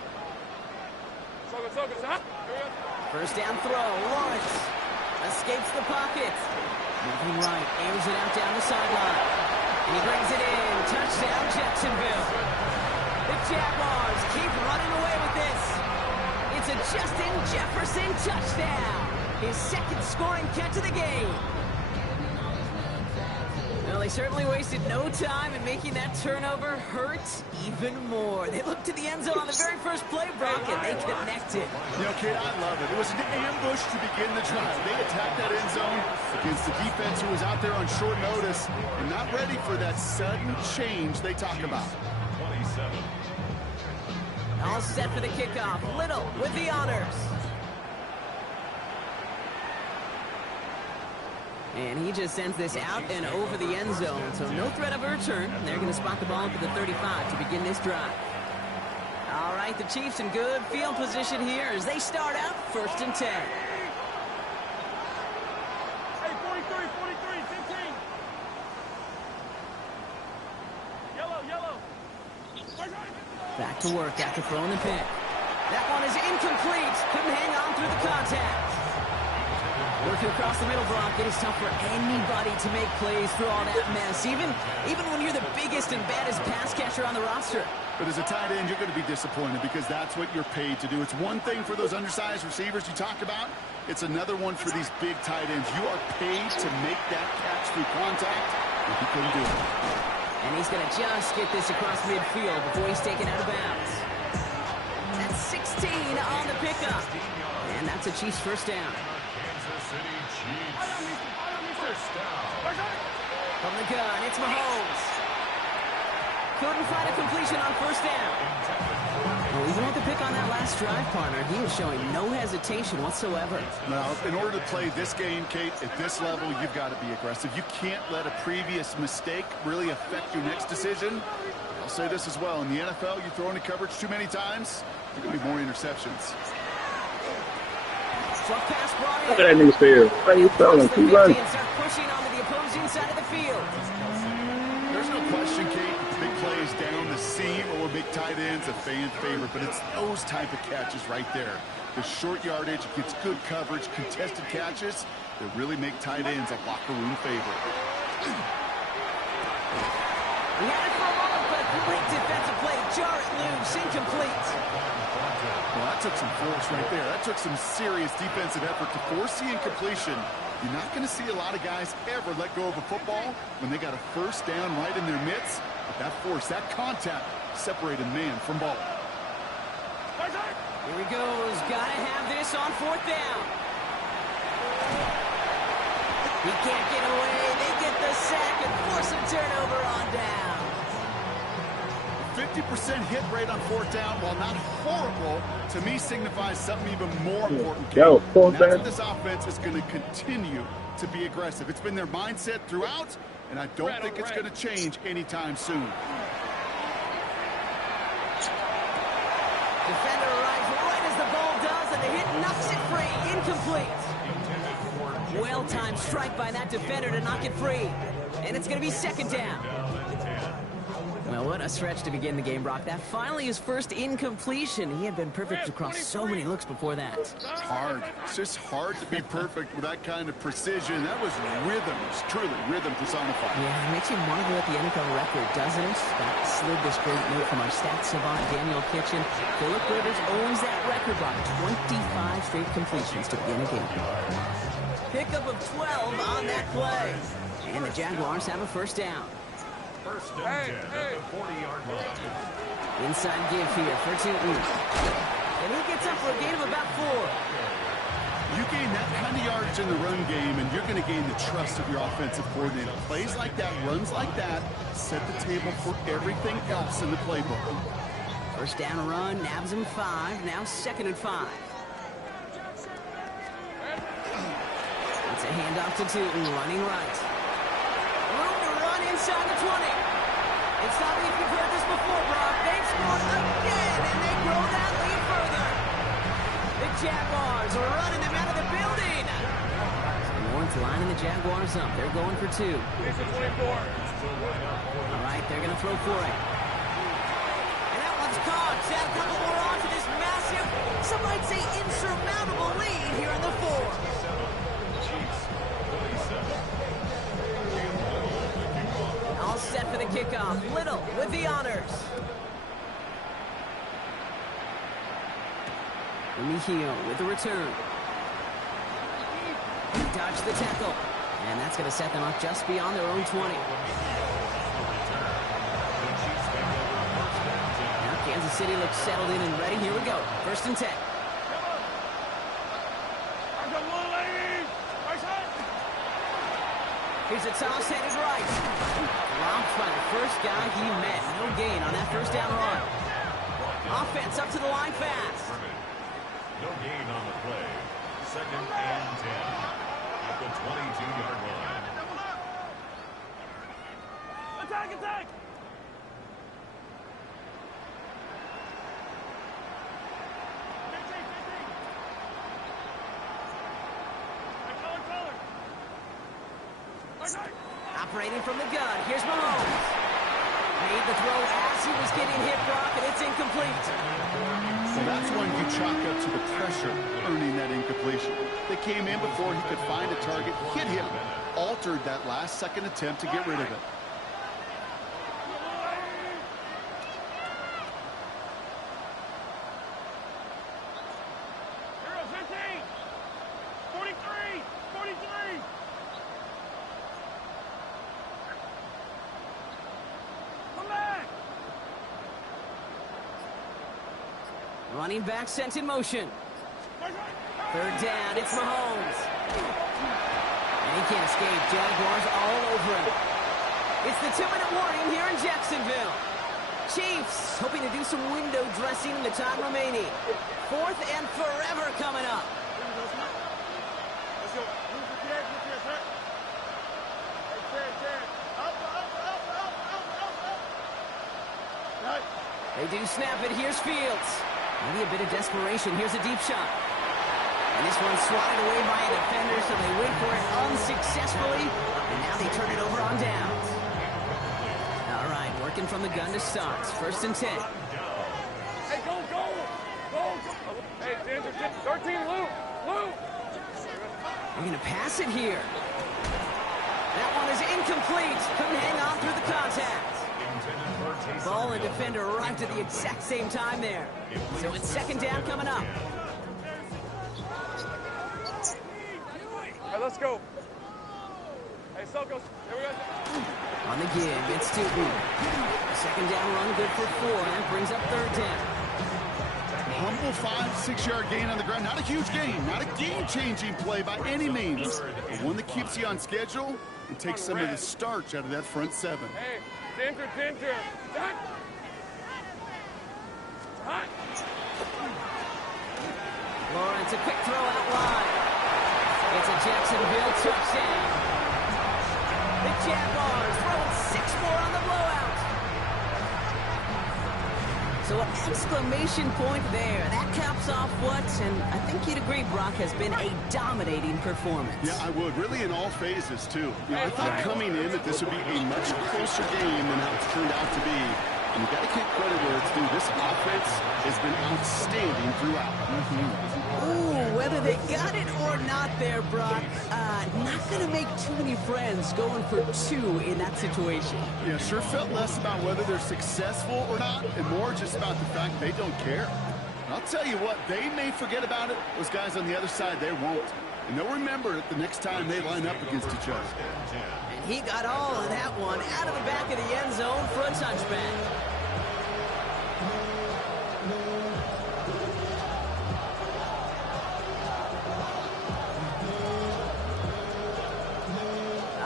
First down throw. Lawrence escapes the pocket. Moving right, airs it out down the sideline. And he brings it in. Touchdown, Jacksonville. The Jaguars keep running away with this. It's a Justin Jefferson touchdown. His second scoring catch of the game. Well, they certainly wasted no time in making that turnover hurt even more. They looked to the end zone on the very first play, Brock, and they connected. You know, kid, I love it. It was an ambush to begin the drive. They attacked that end zone against the defense who was out there on short notice and not ready for that sudden change they talk about. 27. All set for the kickoff. Little with the honors. And he just sends this out and over the end zone, so no threat of a return. They're going to spot the ball up at the 35 to begin this drive. All right, the Chiefs in good field position here as they start out 1st and 10. Hey, 43, 15. Yellow. Back to work after throwing the pick. That one is incomplete. Couldn't hang on through the contact. Working across the middle, Brock, it is tough for anybody to make plays through all that mess, even when you're the biggest and baddest pass catcher on the roster. But as a tight end, you're going to be disappointed because that's what you're paid to do. It's one thing for those undersized receivers you talk about. It's another one for these big tight ends. You are paid to make that catch through contact, and he couldn't do it. And he's going to just get this across midfield before he's taken out of bounds. That's 16 on the pickup. And that's a Chiefs first down. Kansas City Chiefs. First down. From the gun, it's Mahomes. Couldn't find a completion on first down. Well, even with the pick on that last drive, partner, he was showing no hesitation whatsoever. Now, in order to play this game, Kate, at this level, you've got to be aggressive. You can't let a previous mistake really affect your next decision. I'll say this as well. In the NFL, you throw into coverage too many times, there are going to be more interceptions. Tough pass brought in. Look at that nigga fail. How you feeling? Keep running. Start pushing onto the opposing side of the field. There's no question, Kate, big plays down the seam or big tight ends a fan favorite, but it's those type of catches right there. The short yardage gets good coverage, contested catches that really make tight ends a locker room favorite. He had it for a moment, but great defensive play. Jar it loose, incomplete. Well, that took some force right there. That took some serious defensive effort to force the incompletion. You're not going to see a lot of guys ever let go of a football when they got a first down right in their midst. But that force, that contact, separated man from ball. Here he goes. Got to have this on 4th down. He can't get away. They get the sack and force a turnover on down. 50% hit rate on 4th down, while not horrible, to me signifies something even more important. Yo, And that's that this offense is going to continue to be aggressive. It's been their mindset throughout, and I don't think it's going to change anytime soon. Defender arrives right as the ball does, and the hit knocks it free. Incomplete. Well-timed strike by that defender to knock it free. And it's going to be 2nd down. Well, what a stretch to begin the game, Brock. That finally his first incompletion. He had been perfect across so many looks before that. It's hard. It's just hard to be perfect with that kind of precision. That was rhythm. It's truly rhythm personified. Yeah, it makes you marvel at the NFL record, doesn't it? That slid this great note from our stats savant, Daniel Kitchen. Philip Rivers owns that record, Brock. 25 straight completions to begin a game. Pickup of 12 on that play. And the Jaguars have a first down. First and 10 at the 40-yard line. Inside give here for Tootin. And he gets up for a gain of about 4. You gain that kind of yardage in the run game, and you're going to gain the trust of your offensive coordinator. Plays like that, runs like that, set the table for everything else in the playbook. First down run, nabs him 5. Now 2nd and 5. It's a handoff to Tootin, running right. Room to run inside the 20. It's not like you've heard this before, Brock. They've scored again, and they grow that lead further. The Jaguars are running them out of the building. Lawrence lining the Jaguars up. They're going for 2. All right, they're going to throw for it. And that one's Hogs add a couple more on to this massive, some might say insurmountable lead here in the fourth. Chiefs 27. All set for the kickoff. Little with the honors. Mejio with the return. Dodge the tackle. And that's going to set them up just beyond their own 20. Now Kansas City looks settled in and ready. Here we go. 1st and 10. Here's a toss headed right. Dropped by the first guy he met. No gain on that first down run. Offense up to the line fast. No gain on the play. 2nd and 10 at the 22-yard line. Attack, attack! Operating from the gun. Here's Mahomes. Made the throw as he was getting hit, Brock, and it's incomplete. So that's one you chalk up to the pressure earning that incompletion. They came in before he could find a target, hit him, altered that last-second attempt to get rid of it. Hero 15! 43! 43! Come back! Running back sent in motion. 3rd down, it's Mahomes. And he can't escape. Jaguars all over him. It's the 2-minute warning here in Jacksonville. Chiefs hoping to do some window dressing in the time remaining. 4th and forever coming up. Let's go. Move the dead with your shirt. Hey, Ted. Up. Right. They do snap it. Here's Fields. Maybe a bit of desperation. Here's a deep shot. And this one's swatted away by a defender, so they wait for it unsuccessfully. And now they turn it over on downs. All right, working from the gun to start. 1st and 10. Hey, go! Hey, 13, Lou! They're going to pass it here. That one is incomplete. Couldn't hang on through the contact. Ball and defender arrived at the exact same time there. So it's 2nd down coming up. All right, let's go. Hey, Sokos, here we go. On the give, it's Tootin. 2nd down run, good for 4. That brings up 3rd down. Humble 5-6-yard gain on the ground. Not a huge gain, not a game-changing play by any means, but one that keeps you on schedule and takes some of the starch out of that front 7. Hey, Ginger. Hot. Lawrence, a quick throw out wide. It's a Jacksonville touchdown. The Jaguars throwing 6 more on the blowout. So an exclamation point there. That caps off what, and I think you'd agree, Brock, has been a dominating performance. Yeah, I would. Really in all phases, too. I thought coming in that this would be a much closer game than how it's turned out to be. And you got to give credit where it's due. This offense has been outstanding throughout. Ooh, whether they got it or not there, Brock, not going to make too many friends going for 2 in that situation. Yeah, sure felt less about whether they're successful or not, and more just about the fact they don't care. And I'll tell you what, they may forget about it. Those guys on the other side, they won't. And they'll remember it the next time they line up against each other. And he got all of that one out of the back of the end zone for a touchback.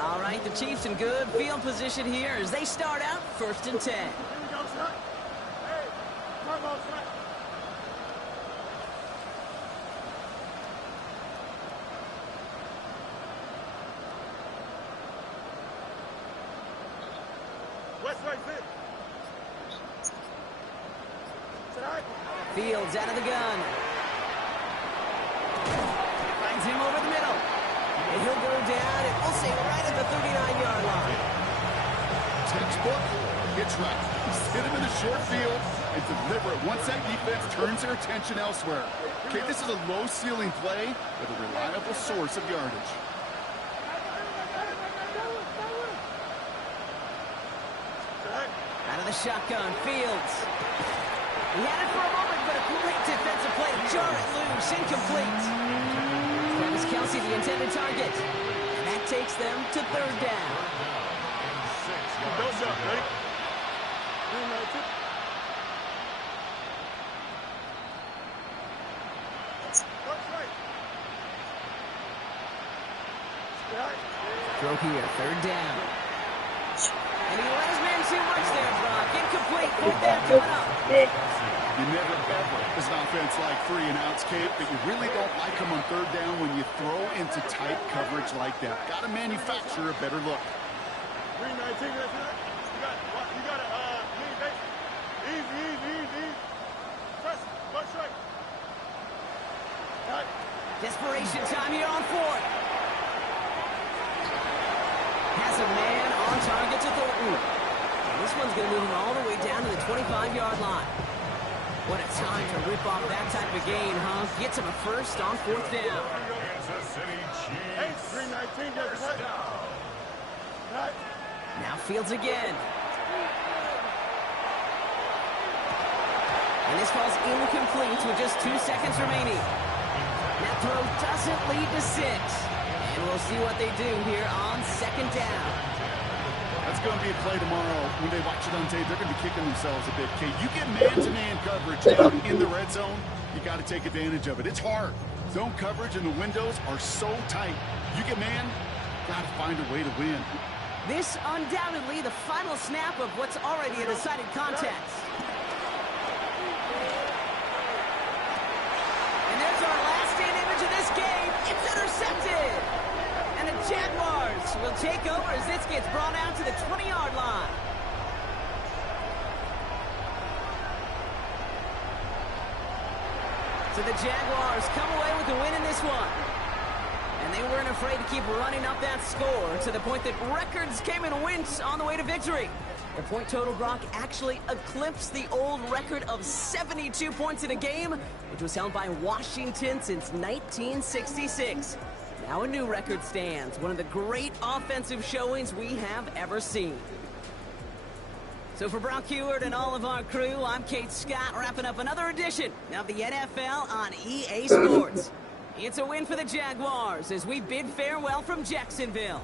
All right, the Chiefs in good field position here as they start out 1st and 10. Here we go, son. Hey, come on, son. West right fit. Fields out of the gun. Finds him over the middle. And he'll go down, and we'll say right at the 39-yard line. Textbook, it's right. He's hit him in the short field. and deliver it once that defense turns their attention elsewhere. Okay, this is a low-ceiling play with a reliable source of yardage. Out of the shotgun, Fields. He had it for a moment, but a great defensive play to jar it loose, incomplete. Travis Kelce, the intended target. And that takes them to third down. Nose up, ready? Throw here, third down. And he let his man too much there, Brock. Incomplete, fourth down coming up. You never ever, as an offense like 3-and-outs, Kate, but you really don't like them on third down when you throw into tight coverage like that. Got to manufacture a better look. 319, that's it. You got to lean back. Easy. Press, one strike. Right. Desperation time here on fourth. Has a man on target to Thornton. And this one's going to move him all the way down to the 25-yard line. What a time to rip off that type of gain, huh? Gets him a first on fourth down. Kansas City Chiefs. 319, that's First it. down. Right. Now Fields again. And this falls incomplete with just 2 seconds remaining. That throw doesn't lead to 6. And we'll see what they do here on second down. That's going to be a play tomorrow. When they watch it on tape, they're going to be kicking themselves a bit. Kate, you get man-to-man coverage down in the red zone, you got to take advantage of it. It's hard. Zone coverage and the windows are so tight. You get man, got to find a way to win. This undoubtedly the final snap of what's already a decided contest. And there's our last stand image of this game. It's intercepted. And the Jaguars will take over as this gets brought out to the 20-yard line. So the Jaguars come away with the win in this one. And they weren't afraid to keep running up that score to the point that records came and went on the way to victory. The point total, Brock, actually eclipsed the old record of 72 points in a game, which was held by Washington since 1966. Now a new record stands, one of the great offensive showings we have ever seen. So for Brock Heward and all of our crew, I'm Kate Scott, wrapping up another edition of the NFL on EA Sports. It's a win for the Jaguars as we bid farewell from Jacksonville.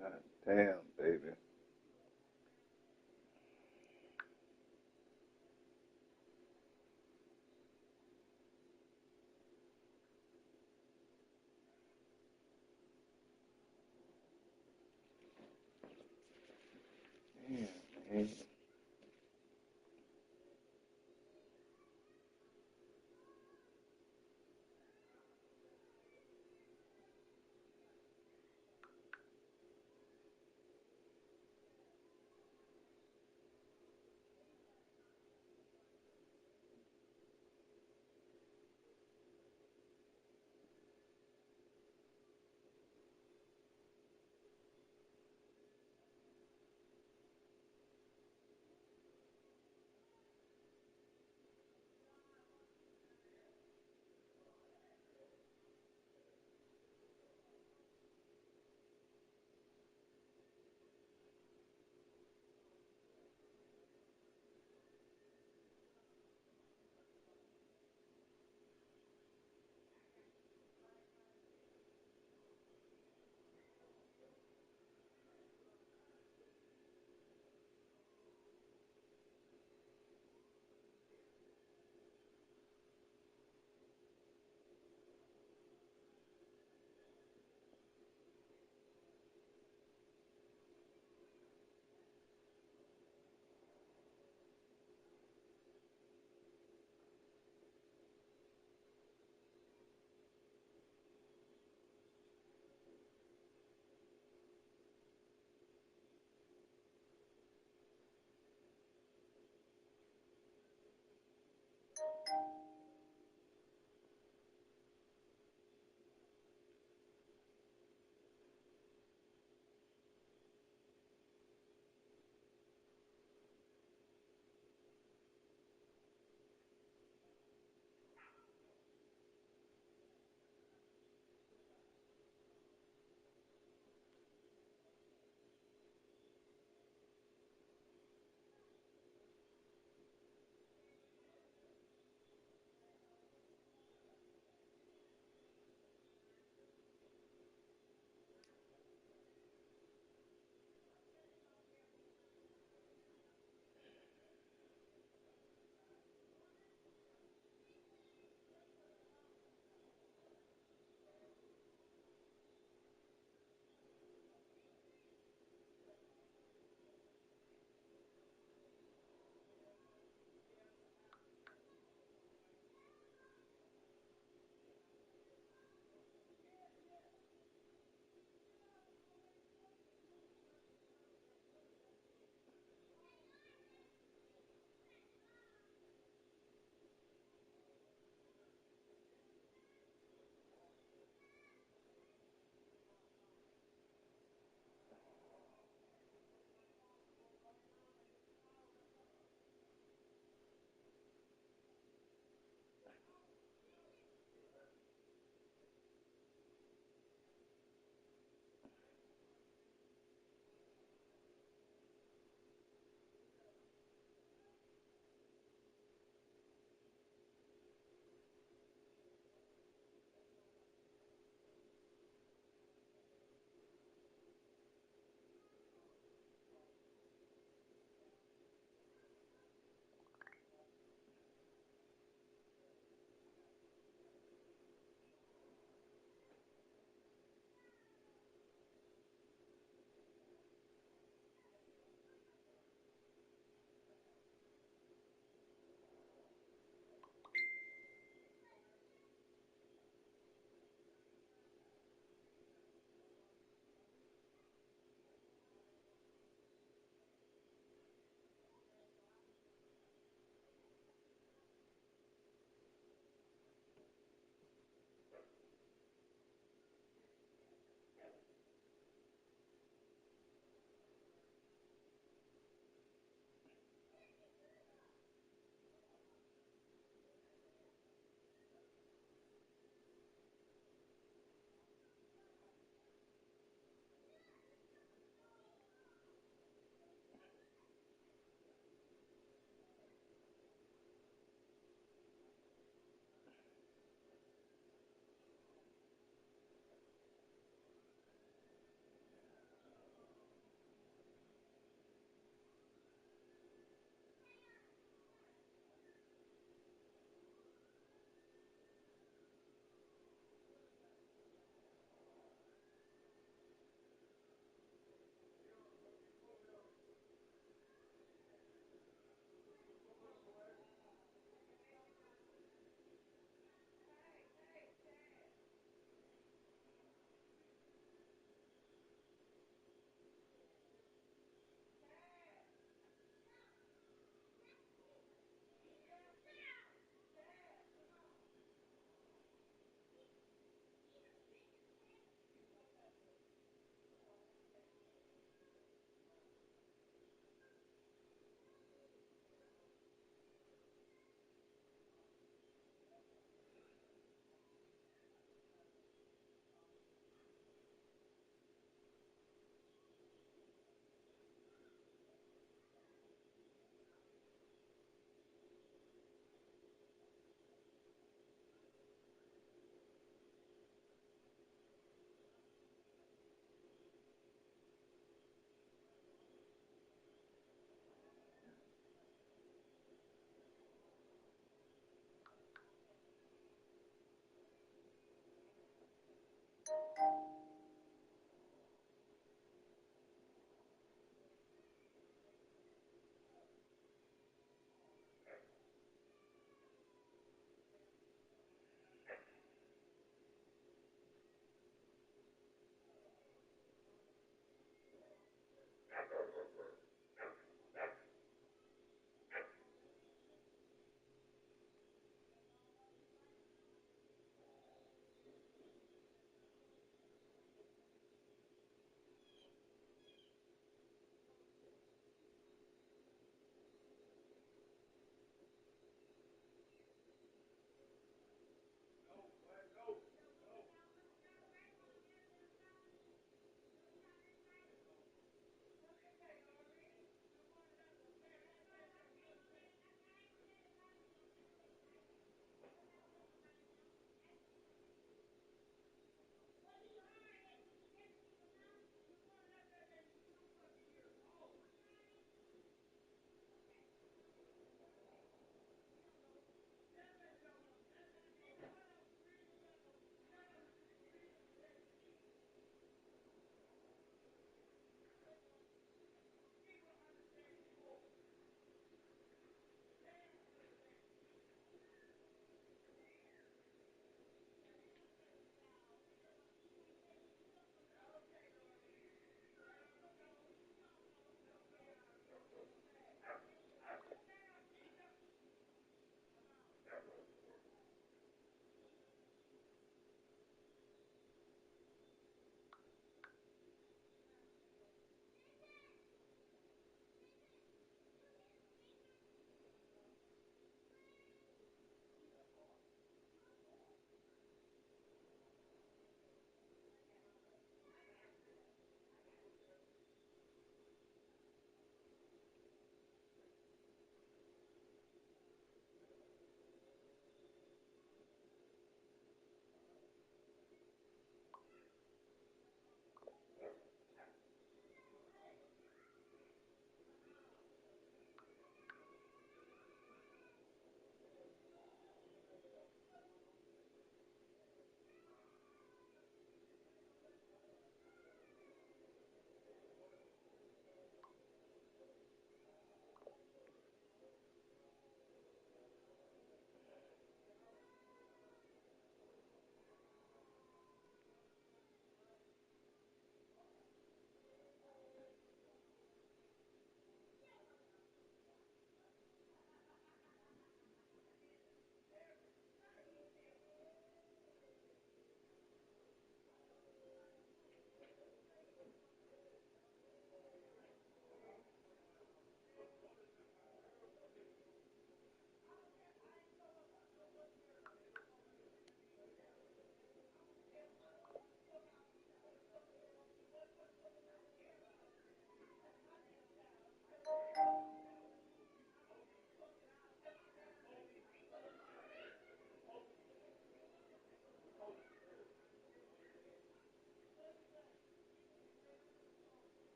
God damn, baby. Damn, man.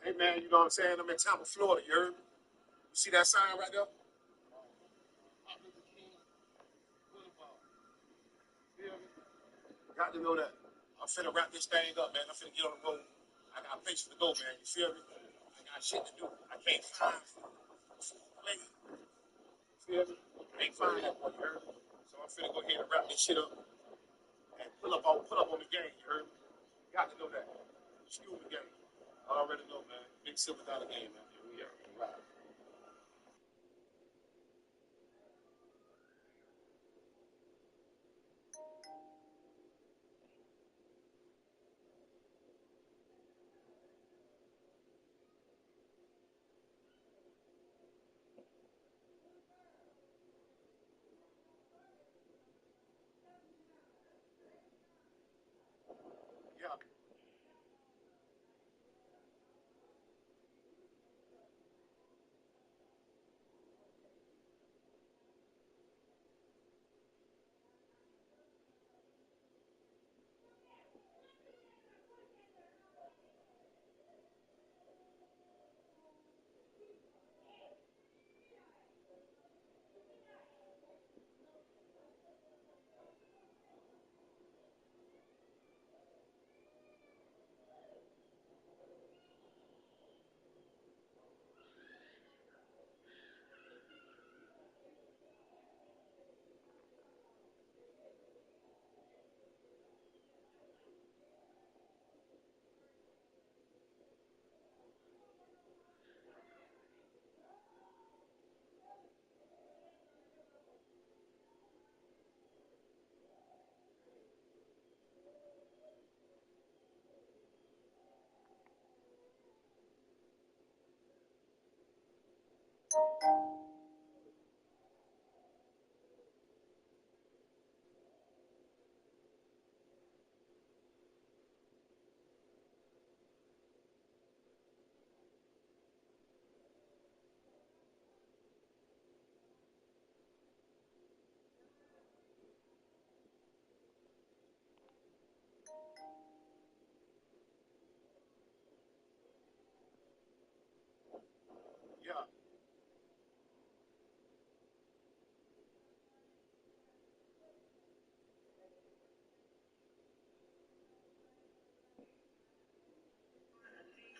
Hey, man, you know what I'm saying? I'm in Tampa, Florida, you heard? You see that sign right there? Martin Luther King Boulevard. Feel me? Got to know that. I'm finna wrap this thing up, man. I'm finna get on the road. I got places to go, man. You feel me? I got shit to do. I can't find play. You feel me? I can't find that one, you heard? So I'm finna go ahead and wrap this shit up and pull up on the game, you heard? Got to know that. Excuse the game. I already know, man. Big silver dollar game, man. Here we are. Right. Yeah. Yeah.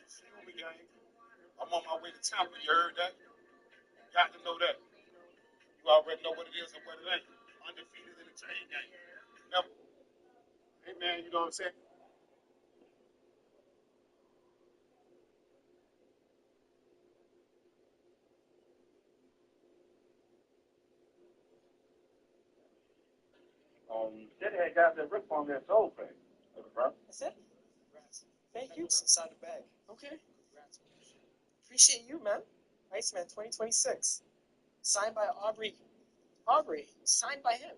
Excuse me, gang. I'm on my way to Tampa. You heard that? Got to know that. You already know what it is and what it ain't. Undefeated in the chain game. Never. Hey, man, you know what I'm saying? City had got that rip on their soul thing. That's it? Thank you. Inside the bag. Okay. Appreciate you, man. Iceman 2026. Signed by Aubrey. Aubrey. Signed by him.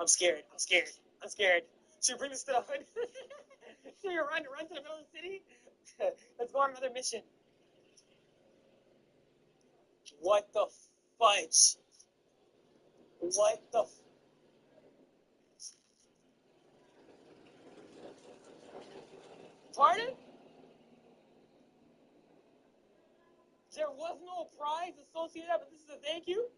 I'm scared. I'm scared. I'm scared. Should we bring this to the hood? Should we run to the middle of the city? Let's go on another mission. What the fudge? What the Pardon? There was no prize associated, but this is a thank you?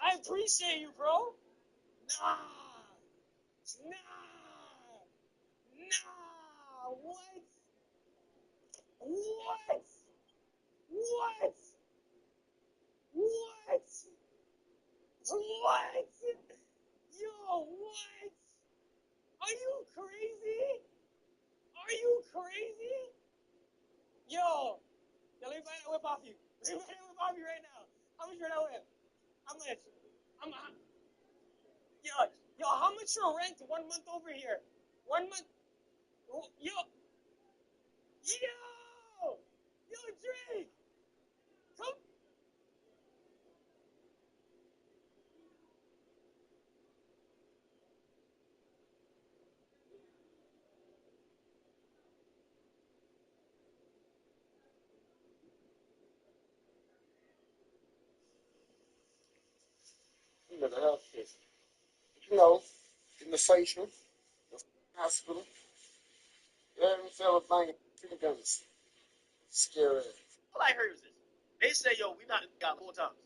I appreciate you, bro. Nah. Nah. Nah. What? What? What? What? What? Yo, what? Are you crazy? Are you crazy? Yo, let me buy that whip off you. Let me buy that whip off you right now. How much for that whip? How much? Yo, yo, how much your rent 1 month over here? 1 month? Yo, yo, Drake, come. You never have this. you know, in the facial, the hospital. Every fella banging finger guns. Scary. All I heard was this. They say, yo, we not got more times.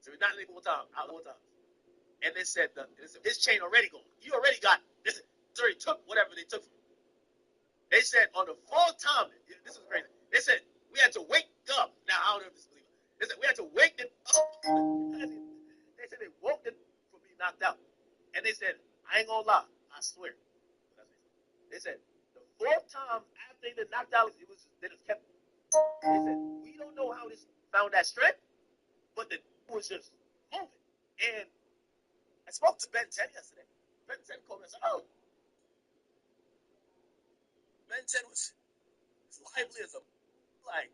So we not more times, out more times. And they said his chain already gone. He already got this. Already took whatever they took from him. They said on the fourth time, this is crazy. They said we had to wake up. Now I don't know if this is believable. They said we had to wake them up. They said they woke them from being knocked out. And they said, I ain't gonna lie, I swear. They said the fourth time after they been knocked out, it was they just kept. They said we don't know how this found that strength, but the was just moving. And I spoke to Ben 10 yesterday. Ben 10 called me and said, oh, Ben 10 was as lively as a, like,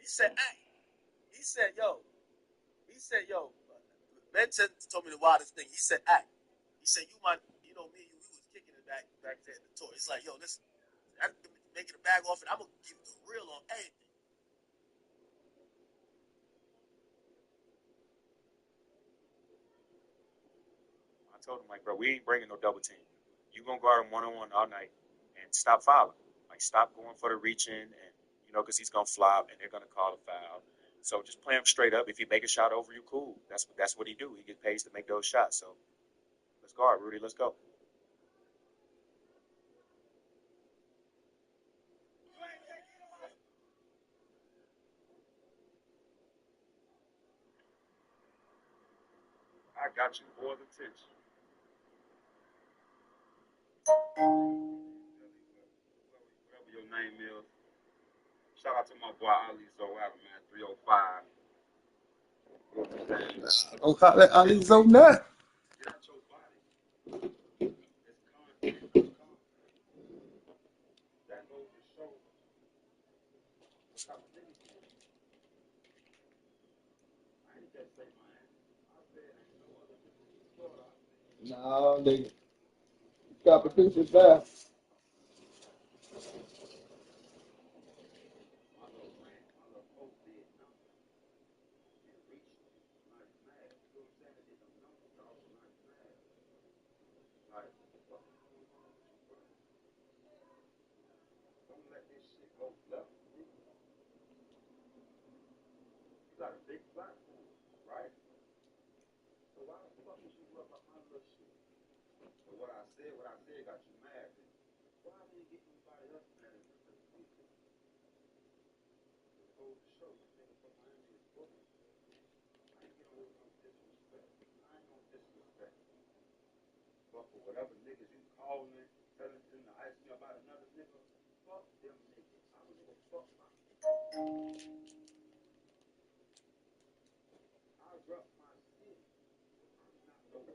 he said, hey, he said, yo, Ben 10 told me the wildest thing. He said, hey, he said, you know me, we was kicking it back there at the tour. He's like, yo, listen, I'm making a bag off it. I'm going to give you the real on anything. I told him, like, bro, we ain't bringing no double team. You gonna guard him one-on-one all night and stop fouling. Like, stop going for the reaching and, you know, because he's gonna flop and they're gonna call a foul. So just play him straight up. If he make a shot over you, cool. That's what he do. He gets paid to make those shots. So let's guard, Rudy. Let's go. I got you, boys. Attention. Whatever your name is. Shout out to my boy Ali Zoala, man. 305. Don't holler at Ali Zo now. Get out your body. It's content. That goes to show. I ain't just say Miami. I said ain't no other Florida. No, nigga. Competition there. Don't let this shit go left. You got a big platform, right? So why the fuck is you up my little shit? So what I said got you mad. Why didn't you get anybody else mad at you? The whole show, you think from Miami is broken. I ain't get on no disrespect. I ain't no disrespect. But for whatever niggas you calling, telling them to ask me about another nigga, fuck them niggas. I don't give a fuck about them. I rep my city. I'm not no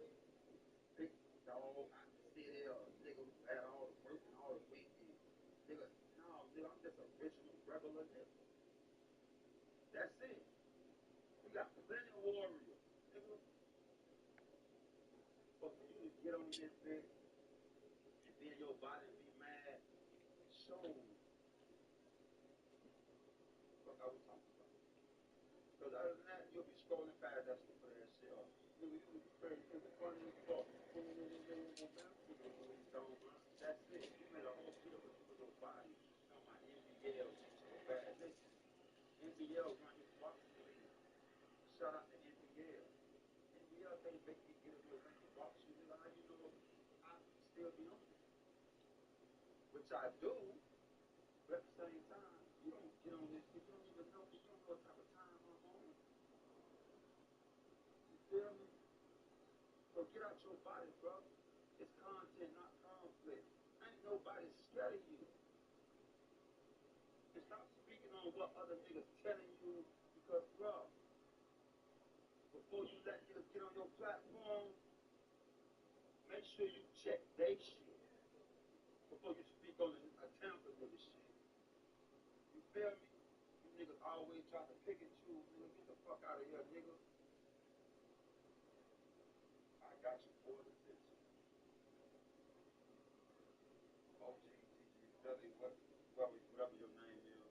big dog out the city or nigga who had all the work and all the weekend. Nigga, no, nigga, I'm just a original regular nigga. That's it. We got plenty of warriors, nigga. But for you to get on this bitch and be in your body and be mad, show me. What I was talking about. Because other than that, you'll be scrolling past that stupid ass shit. You be crazy, you be funny as fuck. That's it. You made a whole video with your body. On my NBL, so bad. NBL run your boxing league. Shout out to NBL. NBL can't make me get a little ring of boxing. How you know I still be on it? Which I do, but at the same time, you don't get on this. You don't even know. You don't know what type of time I'm on. You feel me? So get out your body, bro. It's content, not conflict. Ain't nobody scared of you. And stop speaking on what other niggas telling you because, bro, before you let niggas get on your platform, make sure you check they shit before you speak on a Tampa nigga shit. You feel me? You niggas always try to pick and choose, nigga. Get the fuck out of here, nigga. I got you for the attention. OGTG, whatever your name is.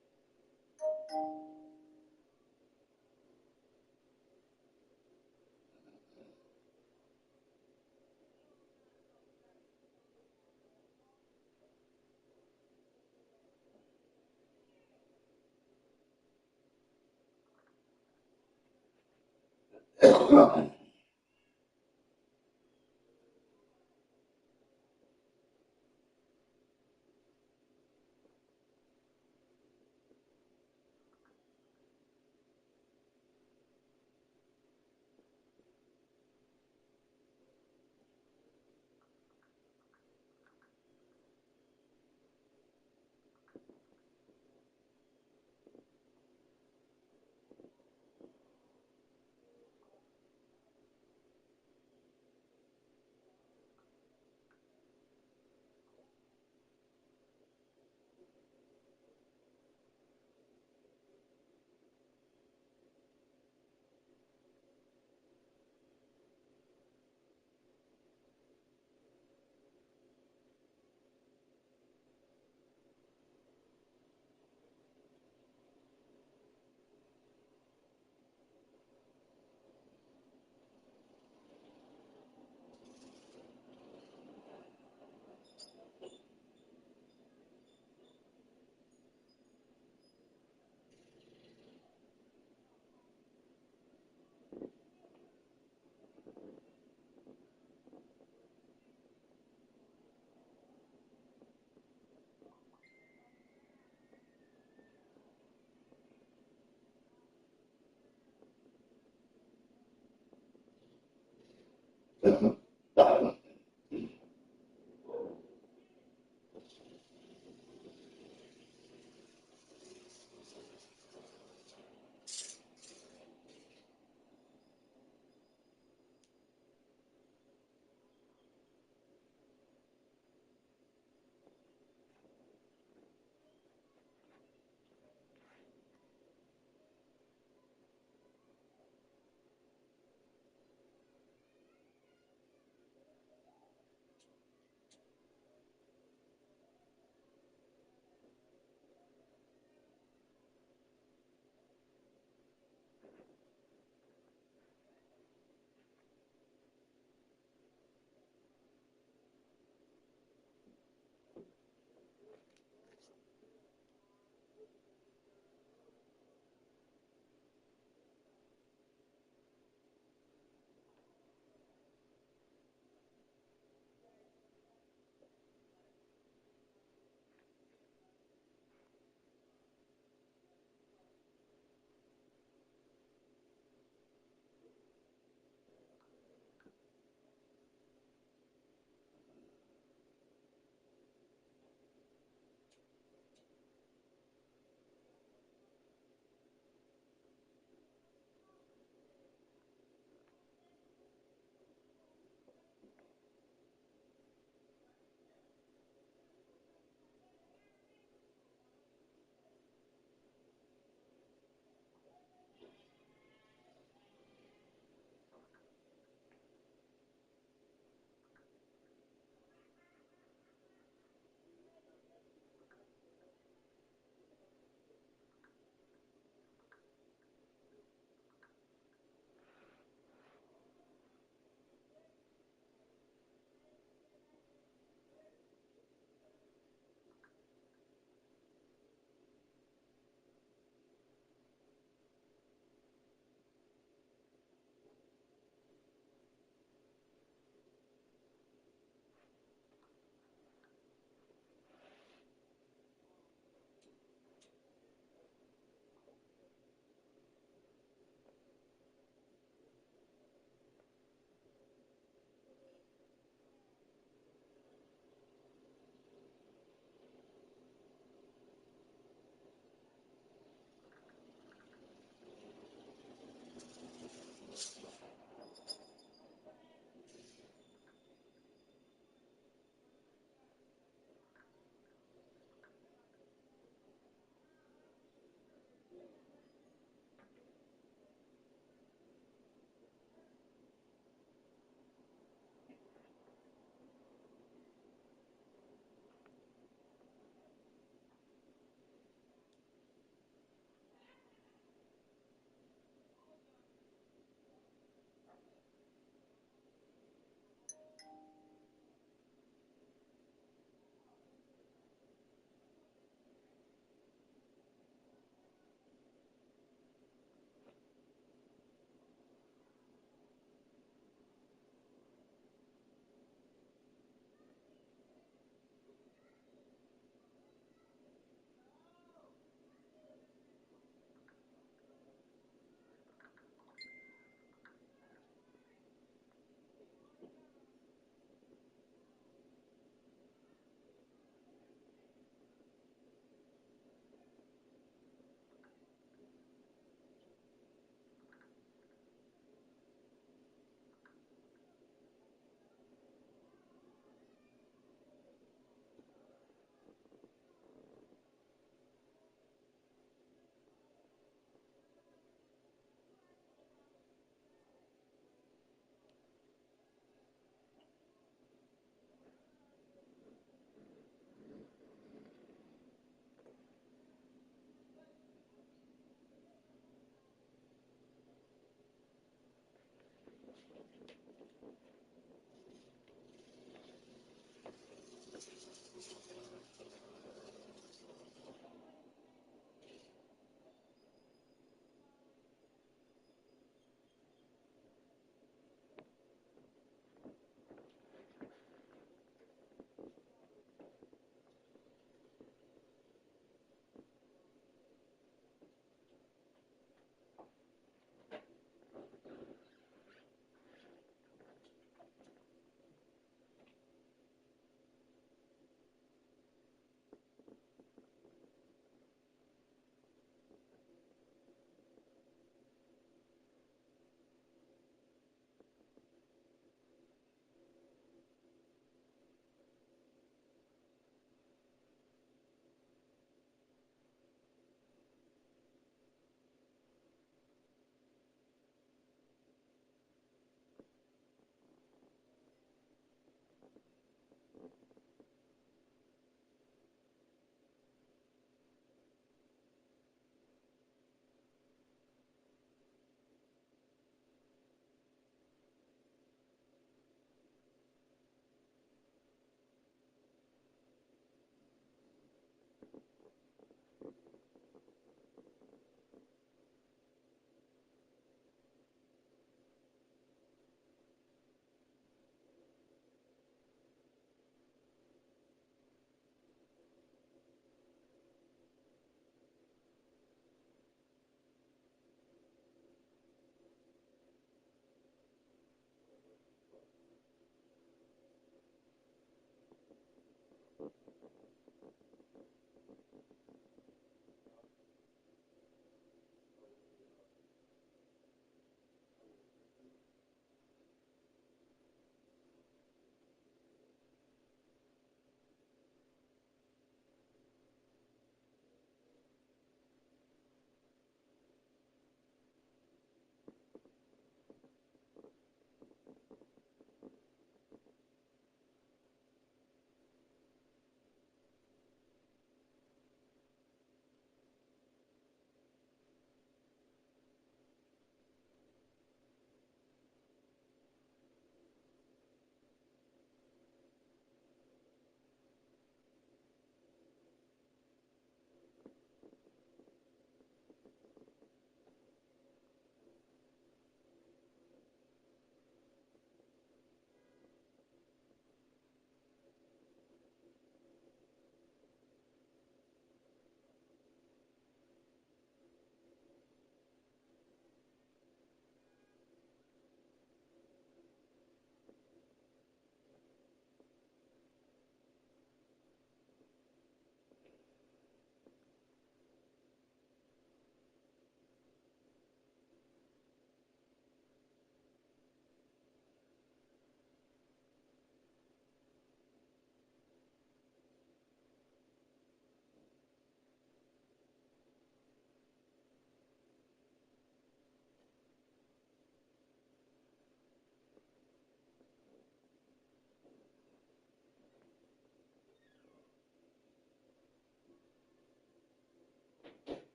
Mhm.